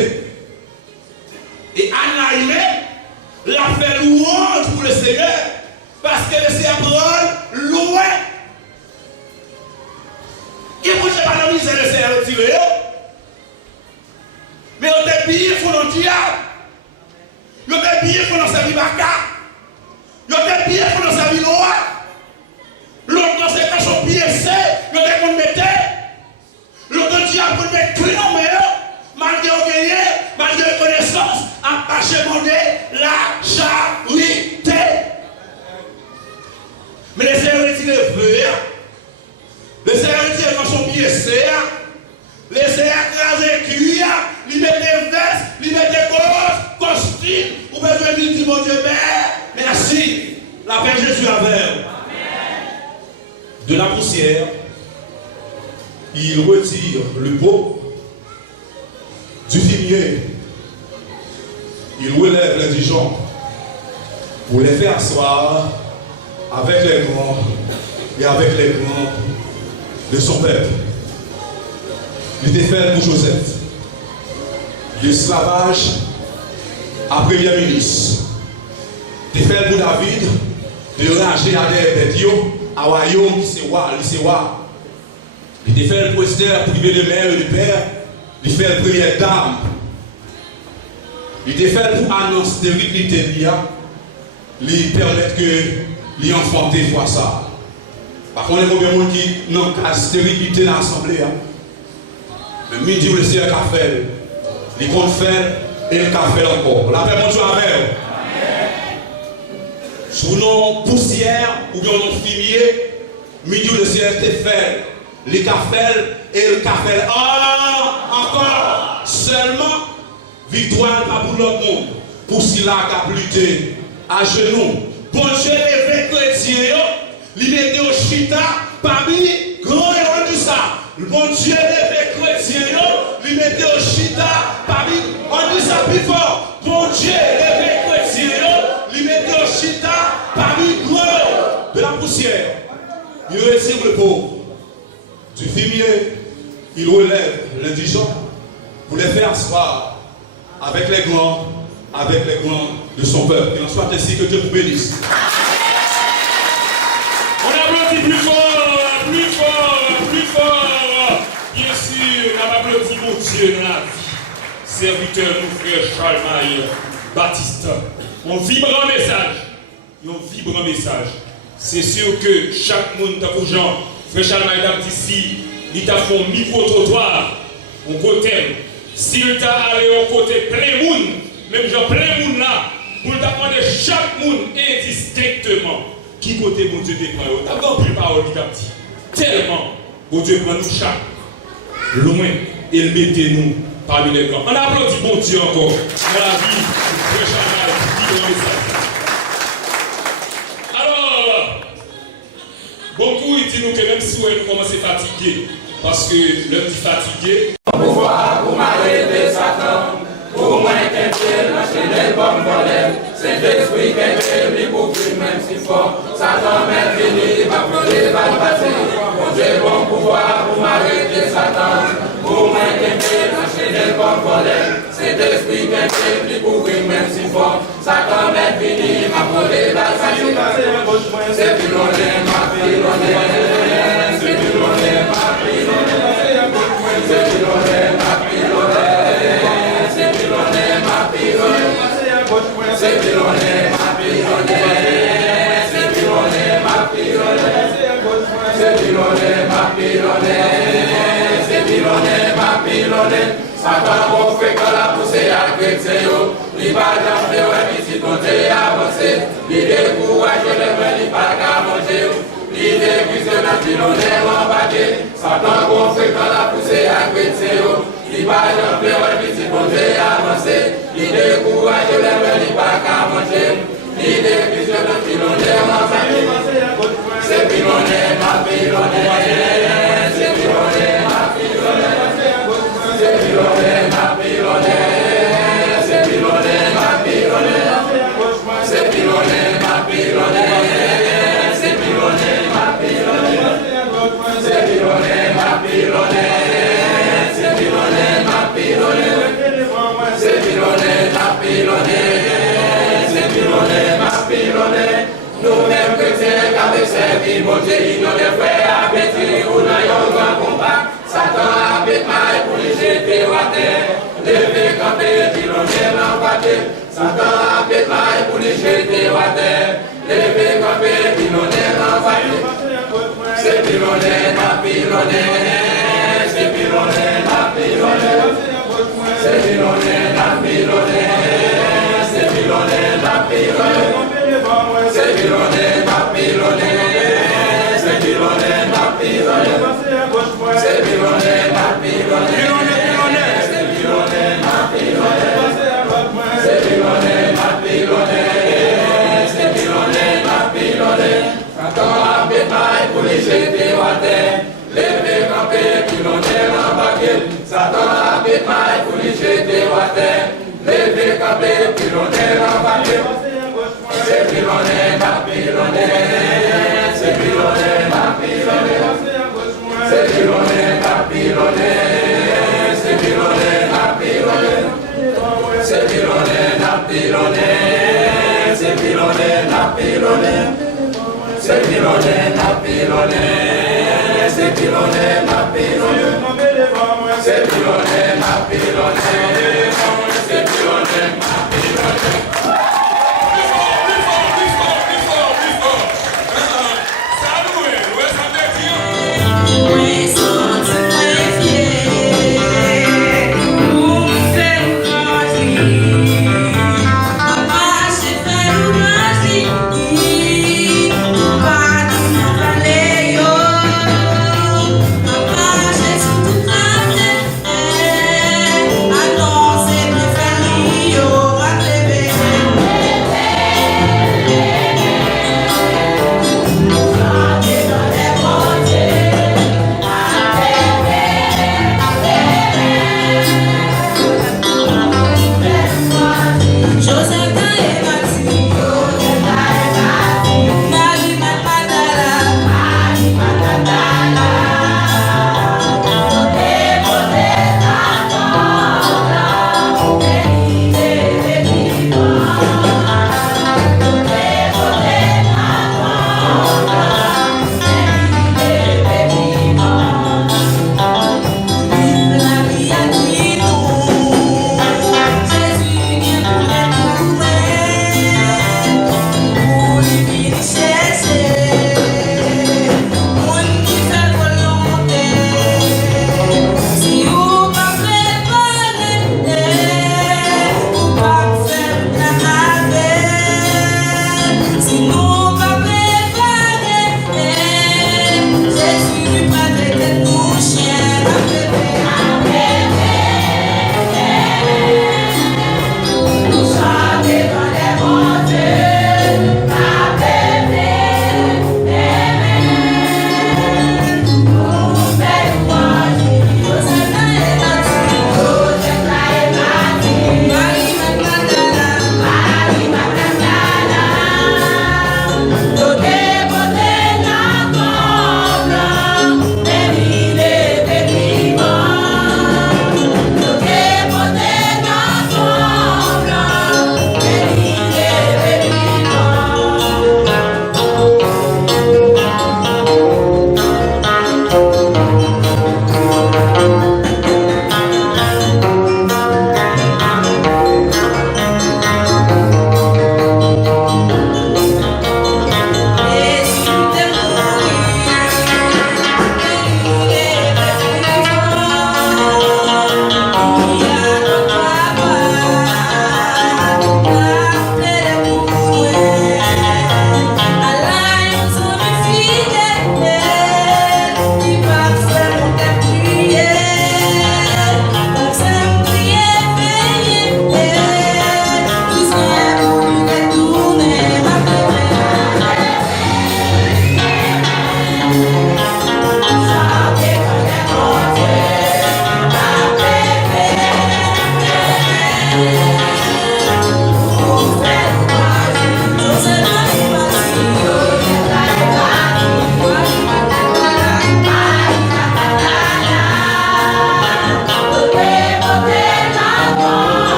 Et Anna l'a fait louange pour le Seigneur parce que le Seigneur prend loin. Il ne peut pas nous dire le Seigneur retiré. Mais on est bien pour le diable. On est bien pour notre vie baka. On est bien pour notre vie noire. L'autre, c'est quand son pied c'est, on est qu'on mettait. L'autre diable pour mettre clé en main, malgré au gagné, malgré connaissance, à pas demander la charité. Mais les Seigneurs retirent le feu. Les Seigneurs retirent quand son pied c'est. Les Seigneurs écrasent le cuir, ils mettent des vestes, ils mettent des costumes. Ou besoin de dire, mon Dieu, Père, merci. La paix de Jésus avec. De la poussière, il retire le pot du fumier. Il relève les Dijon pour les faire asseoir avec les grands et avec les grands de son peuple. Il était fait pour Joseph. L'esclavage à premier ministre. Il était fait pour David de ranger à des bêtes à royaume qui c'est roi, il était fait pour Esther privé de mère et de père. Il fait la première dame. Il était fait pour annoncer stérilité lui permettre que les enfants voient ça. Par contre, il y a combien de monde qui n'ont pas de stérilité dans l'assemblée. Mais midi le Seigneur qu'a fait, il compte faire et il qu'a fait encore. La paix, mon Dieu, avec. Sous nos poussières ou bien nos fumier, midi le Seigneur te fait, les cafés et le café. Encore seulement victoire pas pour l'autre monde. Pour cela qu'a lutté à genoux. Bon Dieu, les chrétiens, ils mettaient au chita parmi grand et rendu ça. Bon Dieu, les chrétiens, ils mettaient au chita parmi, on dit ça plus fort. Bon Dieu, les chrétiens, ils mettaient au chita parmi grand de la poussière. Il retire le pauvre du fumier, il relève l'indigent pour les faire asseoir avec les grands de son peuple. Qu'il en soit ainsi, que Dieu vous bénisse. On applaudit plus fort, plus fort, plus fort. Bien sûr, on applaudit mon Dieu dans la vie. Serviteur, mon frère Charles Baptiste. Un vibrant message. C'est sûr que chaque monde, tant que Jean, frère Charles Baptiste, il t'a fait un micro-trottoir, au côté. S'il t'a allé au côté plein monde, même genre plein monde là, pour t'apprendre chaque monde indistinctement, qui côté mon Dieu te prend. T'as pas plus parole qui t'a dit. Tellement, mon Dieu prend nous chaque loin et le mettez nous parmi les grands. On applaudit mon Dieu encore. Dans la vie, frère Charles, qui grand message. Alors, beaucoup ils disent nous que même si nous commençons à fatiguer, parce que l'homme dit fatigué. Pouvoir pour m'arrêter Satan, pour moi qu'un enchaîner le bon problème. Saint-Esprit qu'un lui couvrir même si fort. Satan m'est fini, va brûler, va le passer. Mon Dieu, bon pouvoir pour m'arrêter Satan, pour moi qu'un enchaîner le bon problème. Saint-Esprit qu'un lui couvrir même si fort. Satan m'est fini, va brûler, va le passer. C'est plus loin, ma pilonné. C'est plus loin, ma pilonné. C'est pilonné, ma pilonné. C'est pilonné, ma pilonné. C'est pilonné, ma pilonné. C'est pilonné, ma pilonné. C'est pilonné, ma pilonné. C'est pilonné, ma pilonné. Satan bon fait quand la poussée à chrétien, il va jamais ouais, si compter avancer. Il décourage le vrai, il pas qu'à manger. Il pilonner embarqué. Satan qu'on fait quand la poussée à chrétien. Il va jamber, on petit projet avancé. Il décourage les mains, il va qu'à manger. Il décrise le pilonner embarqué. C'est pilonner, ma pilonner. C'est pilonner, ma pilonner. C'est pilonner, ma pilonner. C'est pilonner, ma pilonner. C'est pilonner, ma pilonner. C'est pilonner, ma pilonner. C'est pilonner, ma pilonner. C'est pilonner, ma pilonner. C'est pilonner, ma pilonner. C'est pilonner, ma pilonner. Nous-mêmes chrétiens, qu'avec servi, mon Dieu, il nous les fait appétit, ou n'a yon grand combat. Satan habite mal pour les jeter à terre. Levé, camper, pilonner, l'empâter. Satan habite mal pour les jeter à terre. Levé, camper, pilonner, l'empâter. C'est pilonner, ma pilonner. C'est pilonner, ma pilonner. C'est pilonner, ma pilonner. C'est pilonner, ma pilonner. C'est pilonner, ma pilonner. C'est pilonner, ma pilonner. C'est pilonner, ma pilonner. C'est pilonner, ma pilonner. C'est pilonner, ma pilonner. C'est pilonner, ma pilonner. Satan habite mal pour les jeter à terre. Levé, camper, pilonner, l'embarquer. Satan habite mal pour les jeter à terre. Levé, camper, pilonner, l'embarquer. C'est pilonner, ma pilonner. C'est pilonner, ma pilonner. C'est pilonner, ma pilonner. C'est pilonner, ma pilonner. C'est pilonner, ma pilonner. C'est pilonner, ma pilonner. C'est pilonner, ma pilonner. C'est pilonner, ma pilonner. C'est pilonner, ma pilonner. C'est pilonner, ma pilonner.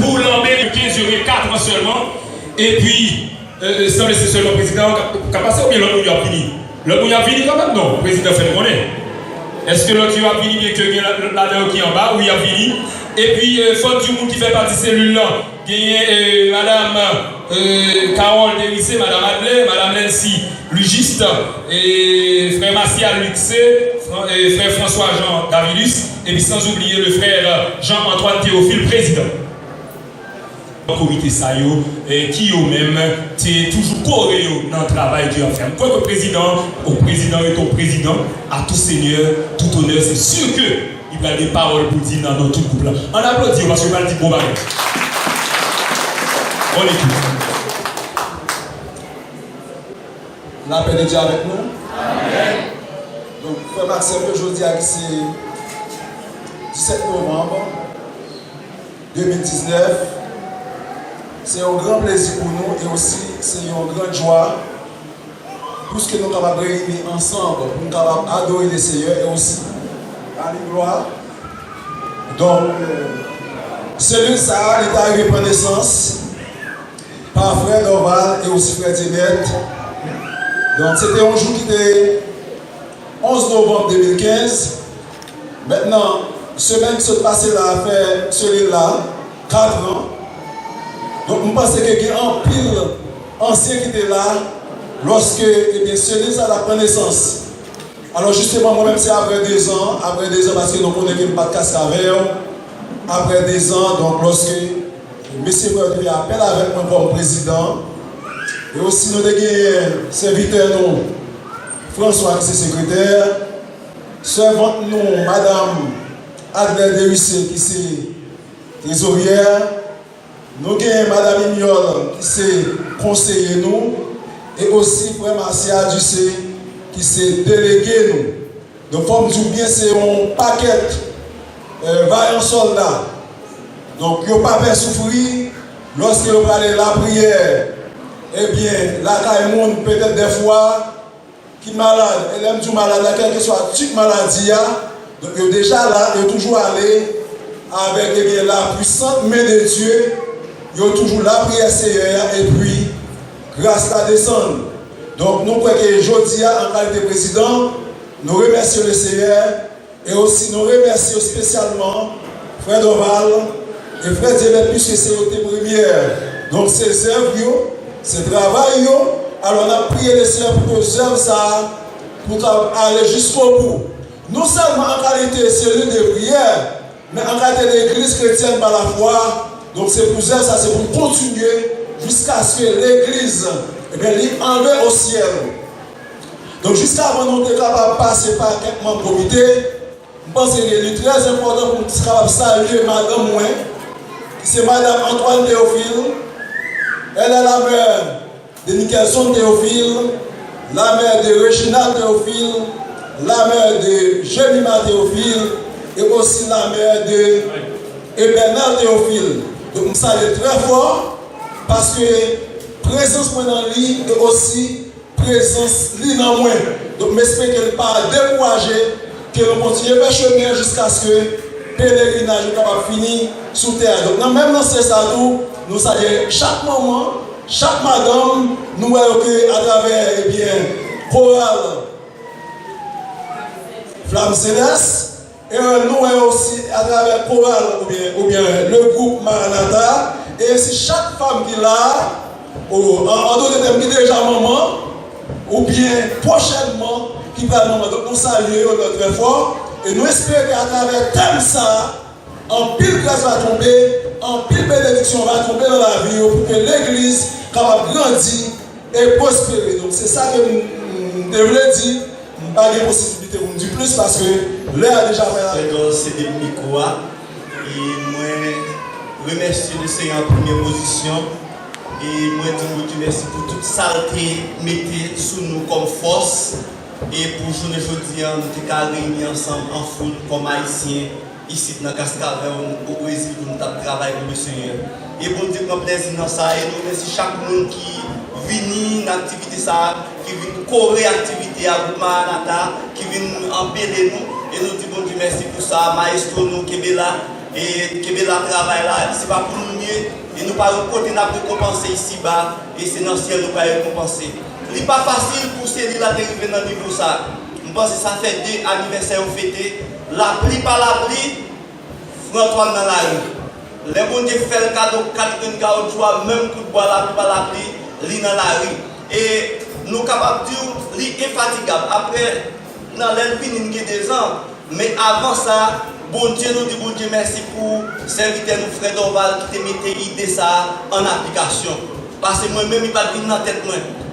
pour l'embêter 15 jours, 4 ans seulement. Et puis, sans laisser seulement le président qui a passé ou bien l'autre qui a fini? L'autre qui a fini quand même? Non, le président fait le connaître. Est-ce que l'autre qui a fini bien que là qui est en bas ou il a fini? Et puis, faute du monde qui fait partie de cellule là, il y a madame Carole Derissé, madame Adler, madame Nancy Lugiste, et frère Martial Luxé, frère François-Jean Davidus, et puis sans oublier le frère Jean-Antoine Théophile, président. Le comité Sayo, qui eux-mêmes, c'est toujours coré dans le travail du fait. Quoi que le président est au président, à tout seigneur, tout honneur, c'est sûr que il y a des paroles pour dire dans tout couple là. On applaudit parce que je vais dire bon bagage. On écoute. La paix de Dieu avec nous. Amen. Donc, frère Maxime, aujourd'hui, c'est 17 novembre 2019. C'est un grand plaisir pour nous et aussi c'est une grande joie pour ce que nous sommes capables de réunir ensemble, pour nous capables d'adorer le Seigneur et aussi à la gloire. Donc, celui ça est arrivé par naissance par frère Dorval et aussi frère Tibet. Donc, c'était un jour qui était 11 novembre 2015. Maintenant, semaine qui s'est passée là, a fait celui-là 4 ans. Donc, je pense qu'il y a un pile ancien qui était là lorsque celui ça a pris naissance. Alors justement, moi-même, c'est après 2 ans, parce que nous connaissons pas de casque avec eux. Après 2 ans, donc lorsque M. Brodry appelle avec moi comme président, et aussi nous avons serviteur, nous, François qui est secrétaire, servante nous, Madame Adler Derissé qui est trésorière, nous avons Madame Ignol qui est conseiller nous, et aussi Frère Martial Ducé qui s'est délégué nous. Donc, comme je dis bien, c'est un paquet vaillants soldats. Donc, ils n'ont pas fait souffrir lorsqu'ils ont parlé de la prière. Eh bien, la caille peut-être des fois qui est malade, elle aime du malade, quelle que soit toute maladie. Donc, ils sont déjà là, ils ont toujours allé avec la puissante main de Dieu. Ils ont toujours la prière Seigneur et puis, grâce à descendre. Donc, nous croyons que aujourd'hui, en qualité de président, nous remercions le Seigneur et aussi nous remercions spécialement Frère Dorval et Frère Diabet, puisque c'est tes premières. Donc, ces œuvres, ces travail, alors on a prié le Seigneur pour que ces œuvres, ça, pour aller jusqu'au bout. Non seulement en qualité de cellule de prière, mais en qualité d'église chrétienne par la foi. Donc, c'est pour ça, c'est pour continuer jusqu'à ce que l'église enlève au ciel. Donc jusqu'à avant nous être capables de passer par quelques membres du comité, je pense qu'il est très important pour nous être capables de saluer Madame Mouin, qui c'est Madame Antoine Théophile. Elle est la mère de Nicholson Théophile, la mère de Reginald Théophile, la mère de Jemima Théophile et aussi la mère de Bernard Théophile. Donc nous saluons très fort parce que présence dans lui et aussi présence lui dans moi. Donc j'espère qu'elle n'est pas découragée, qu'elle continue à chemin jusqu'à ce que le pèlerinage soit capable de finir sous terre. Donc même dans ce stade, nous saluons chaque moment, chaque madame, nous voyons qu'à travers chorale Flamme Céleste, et nous voyons aussi à travers chorale ou bien le groupe Maranatha, et si chaque femme qui est là, en d'autres termes, qui est déjà maman, ou bien prochainement, qui va maman. Donc nous saluons très fort, et nous espérons qu'à travers thème ça, en pile grâce va tomber, en pile bénédiction va tomber dans la vie pour que l'église capable grandir et prospérer. Donc c'est ça que nous devons dire. Nous n'avons pas de possibilité pour nous dire plus parce que l'heure a déjà fait. C'est des micros. Et moi, remercie le Seigneur en première position. Et moi, je vous remercie pour toute saleté mettez sous nous comme force. Et pour journée aujourd'hui, nous sommes réunis ensemble en foule comme haïtiens. Ici dans Cascavel, au Brésil, pour nous travailler pour le Seigneur. Et pour nous dire qu'on plaisir dans ça, et nous remercions chaque monde qui vient dans l'activité, qui vient courir l'activité à Maranatha, qui vient empêcher nous. Et nous disons bon Dieu merci pour ça, maestro nous qui est là, Et Kébéla travail là, c'est pas pour nous mieux. Et nous pas côté n'a récompensé ici bas. Et c'est dans le ciel nous pas récompensé. Ce n'est pas facile pour ces là d'arriver dans le niveau ça. Je pense que ça fait 2 anniversaires fêtés. La pluie par la pluie, François dans la rue. Les gens qui font le cadeau 4 caoutchouc, même coup de bois la pluie par la pluie, li dans la rue. Et nous sommes capables de dire, li infatigable. Après, dans l'elpine, il y a 2 ans. Mais avant ça, bon Dieu nous dit, bon Dieu merci pour serviteur nous frère Dorval qui te mette l'idée ça en application. Parce que moi-même, il va venir dans la tête.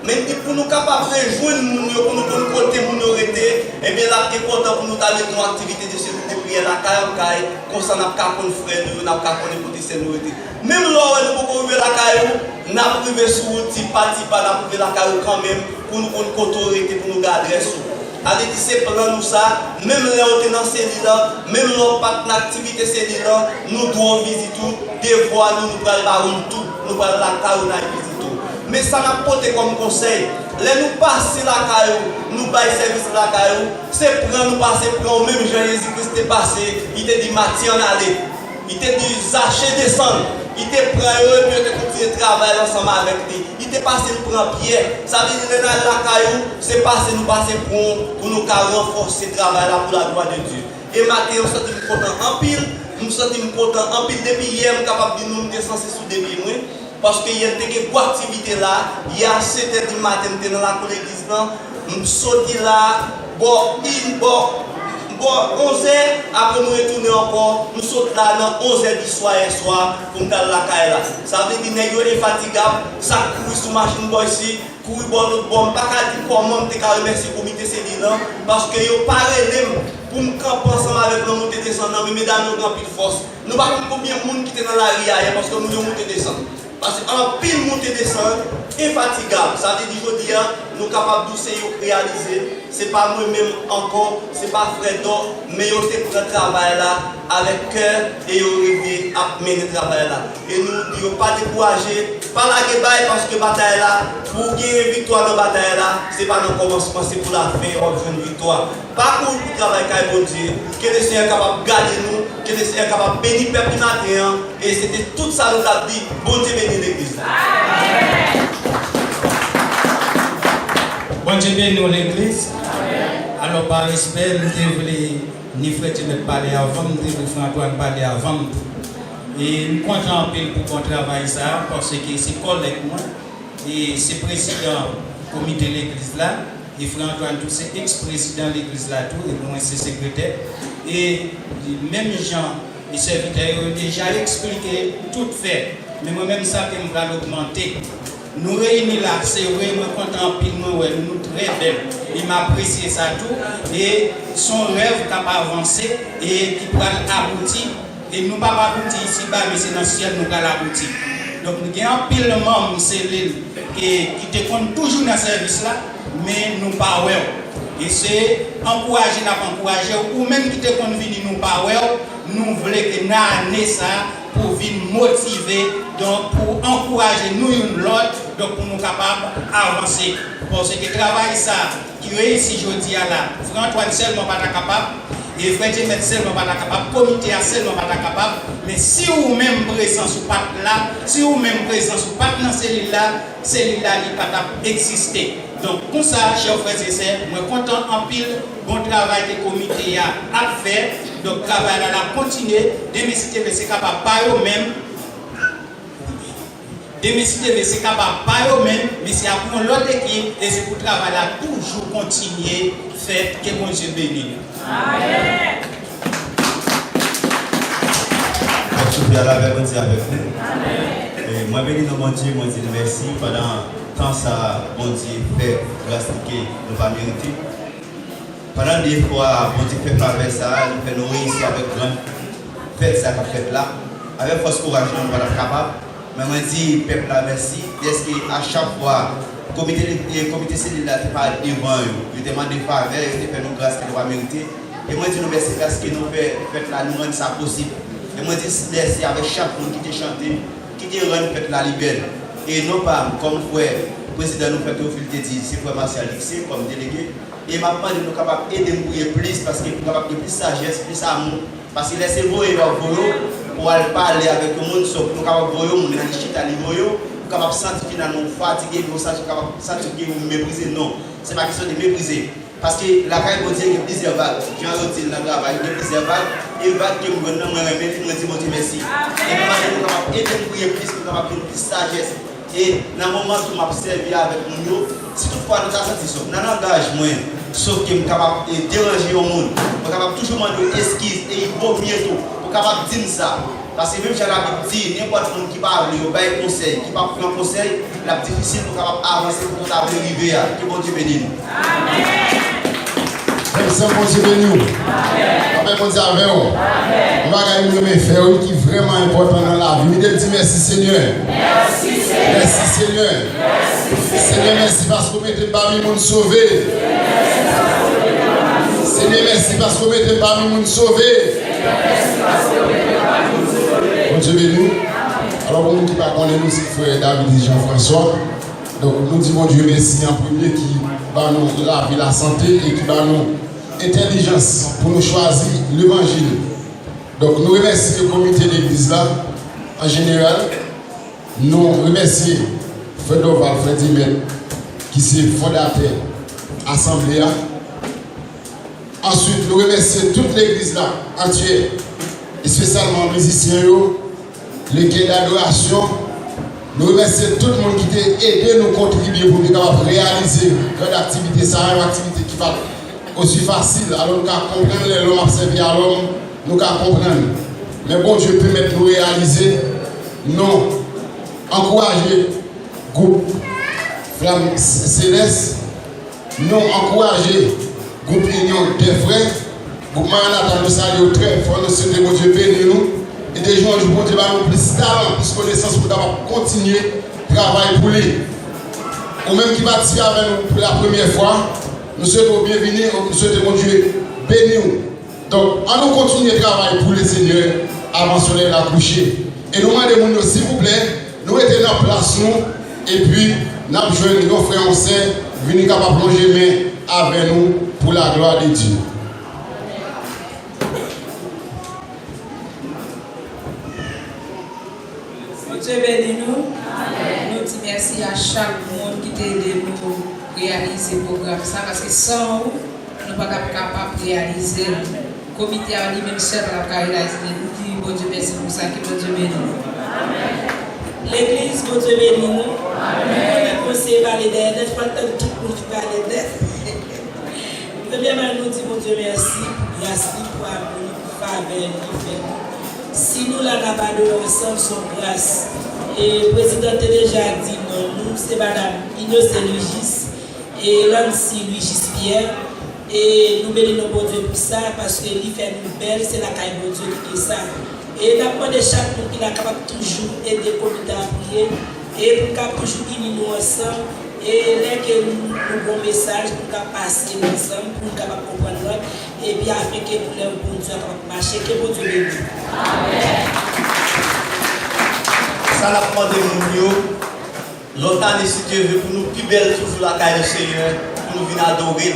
Mais pour nous capables de rejoindre nous, pour nous côté nous arrêter, et bien là, c'est content pour nous aller dans l'activité de ce de prière, la caille, comme ça, nous avons qu'à frère, nous avons qu'à écouter ces nous. Même là, nous pouvons ouvrir la caille, nous avons privé sur petit parti, nous avons privé la caille quand même, pour nous autorité, pour nous garder sous. Allez, c'est plan nous ça, même là, on est dans ces là, même là, pas d'activité ces là, nous devons visiter tout, des fois, nous allons tout, nous allons la caille, nous allons visiter tout. Mais ça n'a pas été comme conseil. Là, nous passons la caillou, nous baillons service la caillou, c'est prendre, nous passer, prendre, même Jean-Jésus-Christ est passé, il te dit, Mathieu, en aller. Il te dit, Zaché, descendre. Il te prend, et puis il te continue de travailler ensemble avec lui. Il te passe, il prend Pierre. Ça veut dire, la caillou, c'est passer, nous passer pour nous renforcer le travail là pour la gloire de Dieu. Et Mathieu, nous sommes contents en pile, nous sommes contents en pile, depuis hier, nous sommes capables de nous descendre sous des pieds. Parce qu'il y a une activité là, il y a 7h du matin, je suis dans la l'église, je suis sorti là, bon, 11h, après nous retourner encore, nous sommes là dans 11h du soir pour nous aller la caille là. Ça veut dire que nous sommes infatigables, ça court sur la machine ici, court sur l'autre bombe, pas qu'à dire comment je remercie le comité Céline, parce que nous parlons pour nous camper ensemble avec nous monter descendre, mais mesdames, nous avons plus de force. Nous ne savons pas combien de monde qui est dans la rue parce que nous devons monter descendre. Parce qu'en pile montée descente, infatigable. Ça veut dire que nous sommes capables de réaliser. Ce n'est pas moi-même encore, ce n'est pas frère d'or, mais nous avons pris le travail là avec cœur et nous avons à mener le travail là. Et nous ne disons pas décourager, pas la guerre parce que la bataille là, pour gagner une victoire dans la bataille là, ce n'est pas dans le commencement, c'est pour la fin, on veut une victoire. Pas pour le travail avec bon Dieu, que le Seigneur est capable de garder nous, que le Seigneur est capable de bénir le peuple matin. Et c'était tout ça nous a dit, bon Dieu bénit l'église. Bon Dieu bénit l'église. Alors par respect, nous devons ni frère me parler avant, nous devons frère Antoine parler avant. Et nous comptons en pile pour qu'on travaille ça, parce que c'est collègue moi, et c'est président du comité de l'église là. Et frère Antoine, tout c'est ex-président de l'église là, tout, et moi c'est secrétaire. Et même gens, les serviteurs ont déjà expliqué tout fait. Mais moi-même, ça que je vais l'augmenter. Nous réunir là, c'est vrai, nous content pile, nous très belle. Il m'a apprécié ça tout. Et son rêve qui a avancé et qui pourra aboutir. Et nous ne pouvons pas aboutir ici-bas, mais c'est dans le ciel nous allons aboutir. Donc nous avons un pile de membres qui te comptent toujours dans ce service là, mais nous ne pas ouais. Et c'est encourager, ou même qui te compte venir nous pas ouais, nous voulons que nous amener ça pour venir motiver, donc pour encourager nous une l'autre, donc pour nous capables d'avancer. Parce que le travail ça, qui réussit aujourd'hui là, Frère Antoine seulement pas capable, et Frère Jemet seulement pas capable, le comité seulement pas capable, mais si vous même présent sous patte là, si vous même présent sous patte dans celle-là, il n'a pas exister. Donc, pour ça, chers frères et sœurs, je suis content en pile, bon travail que le comité a fait. Donc, le travail a continué, démesiter mais c'est capable pas eux-mêmes. Démesiter mais c'est capable pas eux-mêmes, mais c'est pour l'autre équipe et c'est pour le travail là toujours continuer, fait que mon Dieu bénisse. Amen. Je suis avec nous. Et moi, béni dans mon Dieu, moi, dis merci pendant tant ça, bon Dieu, fait grâce que nous pas mériter. Pendant des fois, bon Dieu fait avec ça, nous fait nous réussir avec grand fait ça qu'a fait là. Avec force courage, nous pas capable. Mais moi dis peuple là merci. Est-ce qu'à chaque fois, comité cellulaire n'est pas devant eux, ils demandent des faveurs, ils font nous grâce que nous pas mériter. Et moi dis nous merci parce que nous fait là, nous rendre ça possible. Et moi dis merci avec chaque monde qui t'a chanté, qui t'a rendu fait la liberté. Et non pas comme frère, président nous fait Théophile te dit, c'est frère Martial Lixé comme délégué. Et maintenant nous sommes capables d'aider nous plus parce que nous sommes capables de plus sagesse, plus amour. Parce que laissez vous et pour aller parler avec le monde, sauf nous capables de voir le monde dans les chita libre, nous capables de sentir finalement fatigué, nous capables de sentir que vous méprisez. Non, c'est pas question de mépriser. Parce que la caille de Dieu, il y a plusieurs vagues. Jean Rotil dans le travail, il y a plusieurs vagues. Et vagues que nous venons nous remettre, nous disons merci. Et nous sommes capables d'aider nous prier plus, nous sommes capables de plus sagesse. Et dans le moment où nous avons servi avec nous, si toutefois nous avons senti ça, dans le langage, sauf que nous sommes capables de déranger au monde, nous sommes capables de toujours demander esquisse et il vaut mieux tout. Nous sommes capables de dire ça. Parce que même si on dit n'importe qui parle, il va un conseil, qui parle un conseil, c'est difficile pour avancer pour nous arriver à. Que bon Dieu bénisse. Amen. C'est bon Dieu bénisse. Amen. Bon Dieu avec vous. On va gagner une affaire qui est vraiment important dans la vie. Je dis merci Seigneur. Merci Seigneur. Merci Seigneur. Seigneur, merci parce que vous mettez parmi nous sauver. Seigneur, merci parce que vous mettez parmi nous sauver. Bon Dieu bénisse. Alors pour nous qui ne connaissons pas, c'est frère David et Jean-François. Donc nous disons Dieu merci en premier qui va nous la vie, la santé et qui va nous intelligence pour nous choisir l'évangile. Donc nous remercions le comité de l'église là en général. Nous remercions Frère Doval, Frère Dimet qui est fondateur assemblée. Ensuite nous remercions toute l'église là entière, et spécialement les musiciens, l'équipe d'adoration. Nous remercions tout le monde qui t'a aidé à nous contribuer pour nous réaliser une activité, ça une activité qui va aussi facile. Alors nous allons comprendre l'homme observé à l'homme, nous allons comprendre. Mais bon Dieu peut mettre nous réaliser, non, encourager le groupe Flamme Céleste, non, encourager le groupe Union des Frères, le groupe Maranatha, nous saluons très fort, nous souhaitons bon Dieu bénisse nous. Et des gens, je vous dis, plus de talent, plus de connaissances pour continuer à travailler pour lui. Ou même qui participe avec nous pour la première fois, nous souhaitons bienvenue, nous souhaitons mon Dieu bénir nous. Donc, on nous continue à travailler pour les seigneurs avant le soleil à coucher. Et nous demandons, s'il vous plaît, nous mettons en place nous, et puis nous avons besoin de nos frères et sœurs venir capable plonger main avec nous pour la gloire de Dieu. Dieu bénisse nous. Nous disons merci à chaque monde qui t'a aidé nous réaliser le programme. Ça, parce que sans vous, nous ne sommes pas capables de réaliser. Le comité a lui-même seul pour réaliser. Nous disons bon Dieu merci pour ça, que bon Dieu bénisse nous. L'église, bon Dieu bénisse nous. On conseille parler d'aide, je pense que tout le monde parle d'aide. Premièrement, nous disons bon Dieu merci. Merci pour l'amour, pour la faveur, pour faire. Si nous l'avons pas de ensemble, son grâce. Et le président a déjà dit non, nous, c'est Madame Innocent Lugis et Lancy Lugis Pierre. Et nous bénissons bon Dieu pour ça, parce que lui fait nous belle, c'est la caille de Dieu qui fait ça. Et nous demandons chaque monde qui est capable toujours aider le comité à prier, et pour qu'on toujours unir nous ensemble. Et là que nous avons un message pour qu'on passe ensemble, pour qu'on comprendre l'autre, et puis afin que nous le bon Dieu capable marcher, que bon Dieu bénisse. Amen. Ça n'a pas demandé l'autre année, si Dieu veut, pour nous plus belle toujours la caille du Seigneur, pour nous venir adorer,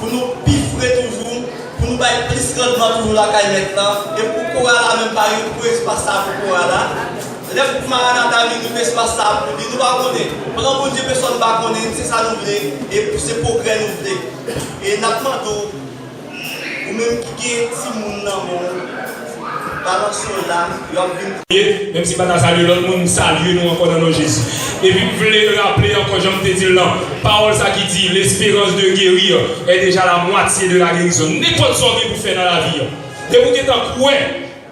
pour nous piffrer toujours, pour nous faire plus grandement toujours la caille maintenant, et pour qu'on ait la même période, pour espace ça, pour qu'on ait là. Les groupes Maranatha, nous ne pas ça, nous ne pas connaître. Pendant que Dieu personne ne va connaître, c'est ça nous voulons, et pour ce progrès nous voulons. Et nous demandons, ou même qui est si moun nan mon balance là, même si pas saluer l'autre monde, salue nous encore dans nos Jésus. Et puis, vous voulez rappeler encore, j'aime te dire là, parole ça qui dit, l'espérance de guérir est déjà la moitié de la guérison. N'importe ce que vous faites dans la vie. Et vous êtes en quoi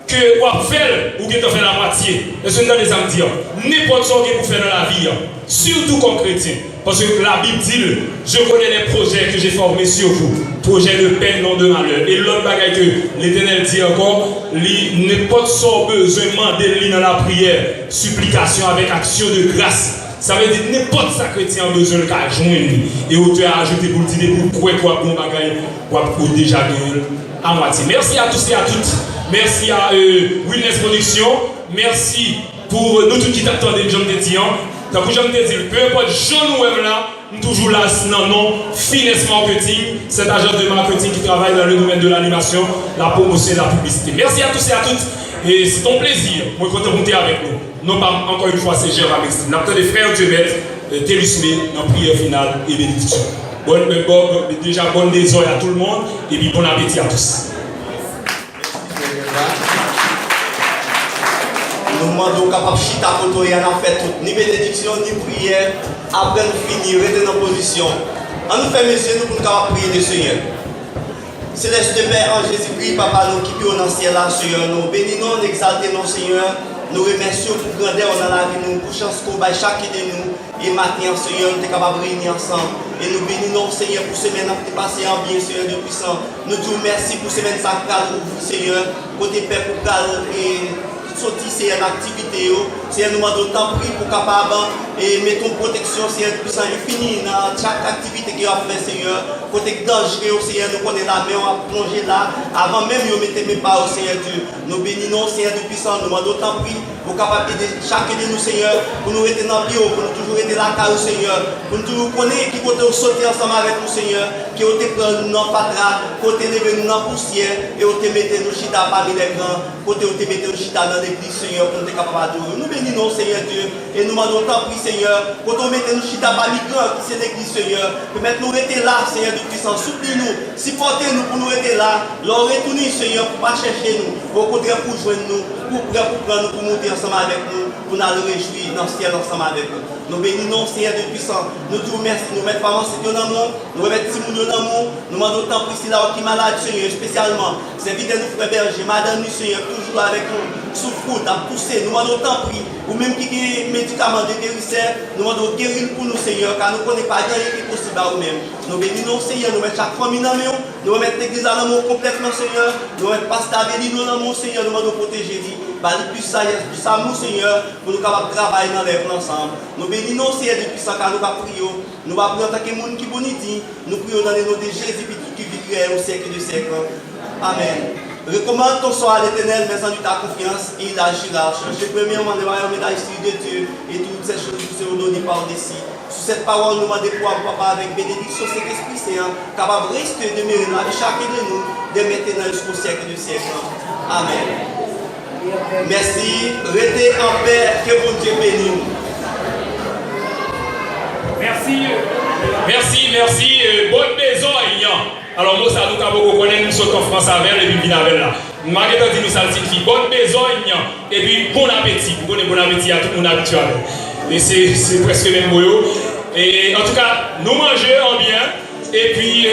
que vous faites, ou que vous faites la moitié. Et ce que nous allons dire, n'importe ce que vous faites dans la vie, surtout comme chrétien. Parce que la Bible dit, je connais les projets que j'ai formés sur vous. Projets de peine, non de malheur. Et l'autre bagaille que l'Éternel dit encore, n'importe ce besoin, demandez-lui dans la prière, supplication avec action de grâce. Ça veut dire n'importe ça chrétien a besoin de joindre. Et auteur a ajouté pour le dire, pour quoi bon bagaille, pour déjà gagner à moitié. Merci à tous et à toutes. Merci à Witness Production. Merci pour nous tous qui t'attendons, Jean Tétian. Donc, je te dis, peu importe, je nous là, toujours là, non, Finesse Marketing, cette agence de marketing qui travaille dans le domaine de l'animation, la promotion et la publicité. Merci à tous et à toutes. Et c'est ton plaisir, moi, quand tu monter avec nous. Non pas encore une fois, c'est Gérard Mextine. Nous avons des frères Dieu Télusmé dans la prière finale et bénédiction. Déjà, bonne désolé à tout le monde et puis bon appétit à tous. Nous demandons capable chita pour toi, en fait tout, ni bénédiction, ni prière. Après nous finir, rester dans position. On nous fait messieurs, nous pour nous prier le Seigneur. Céleste Père, en Jésus-Christ, Papa, nous qui vivons dans le ciel, là, Seigneur, nous bénissons, nous exaltons, Seigneur. Nous remercions pour grandeur dans la vie, nous, pour chance qu'on va chacun de nous. Et maintenant, Seigneur, nous sommes capables de réunir ensemble. Et nous bénissons, Seigneur, pour semaine qui est passée en bien, Seigneur, de puissant. Nous disons merci pour semaine sacrale pour vous, Seigneur. Côté Père, pour et sortir, Seigneur, l'activité. Seigneur, nous demandons tant prix pour capable et mettons protection, Seigneur, de puissant infini dans chaque activité qu'il a fait, Seigneur. Côté dangereux, Seigneur, nous connaissons la main, on a plongé là. Avant même, nous mettons mes pas au Seigneur Dieu. Nous bénissons, Seigneur, de puissant. Nous demandons tant prix pour capable d'aider chacun de nous, Seigneur, pour nous rester dans le bio, pour nous toujours aider la carrière, Seigneur, pour nous toujours connaître qui côté sauter ensemble avec nous, Seigneur, qui ont été pris nous dans le fatra, côté levé nous dans la poussière, et ont été mis nous chita parmi les grands, côté ont été mis nous chita dans l'église, Seigneur, pour nous être capable de nous bénissons, Seigneur Dieu, et nous demandons tant prix, Seigneur, quand on mette nous chita parmi les grands, qui c'est l'église, Seigneur, permettre nous rester là, Seigneur de puissance, soutenez-nous, supportez-nous pour nous rester là, leur retourner, Seigneur, pour ne pas chercher nous, au contraire pour joindre nous, pour prendre nous, pour monter ensemble avec nous, pour nous réjouir dans le ciel ensemble avec nous. Nous bénissons, Seigneur de puissant. Nous disons merci. Nous mettons parents dans l'amour. Nous remettons Simon dans l'amour. Nous demandons tant Priscilla qui est malade, Seigneur, spécialement. C'est vite nous frères berger. Madame, Seigneur, toujours avec nous. Souffre, à pousser. Nous demandons tant prix. Ou même qui ont médicaments de guérisseur. Nous demandons guérir pour nous, Seigneur, car nous ne connaissons pas rien qui est possible à nous-mêmes. Nous bénissons, Seigneur. Nous mettons chaque famille dans l'amour. Nous remettons l'église à l'amour complètement, Seigneur. Nous remettons Pasteur Abelino dans l'amour, Seigneur. Nous demandons protéger lui. Plus amour, Seigneur, pour nous capables de travailler dans l'œuvre ensemble. Nous bénissons, Seigneur, depuis ça, car nous prions. Nous prions en tant que monde qui bonit. Nous prions dans le nom de Jésus qui vit au siècle du siècle. Amen. Recommande ton sort à l'Éternel, mais en lui ta confiance, et il agira. Cherchez premièrement les royaumes et la justice de Dieu, et toutes ces choses vous seront données par-dessus. Sous cette parole, nous demandons pour Papa avec bénédiction, cet Esprit Saint, capable de rester demeurer dans la vie chacun de nous, de maintenant jusqu'au siècle du siècle. Amen. Merci, restez en paix, que bon Dieu bénisse. Merci, bonne besogne. Alors, moi, ça nous a beaucoup connaître, nous sommes en France avec et puis avec là. Malgré tout, nous sommes dit bonne besogne et puis bon appétit. Bon appétit à tout le monde habituel. Et c'est presque même mot. Et en tout cas, nous mangeons en bien et puis.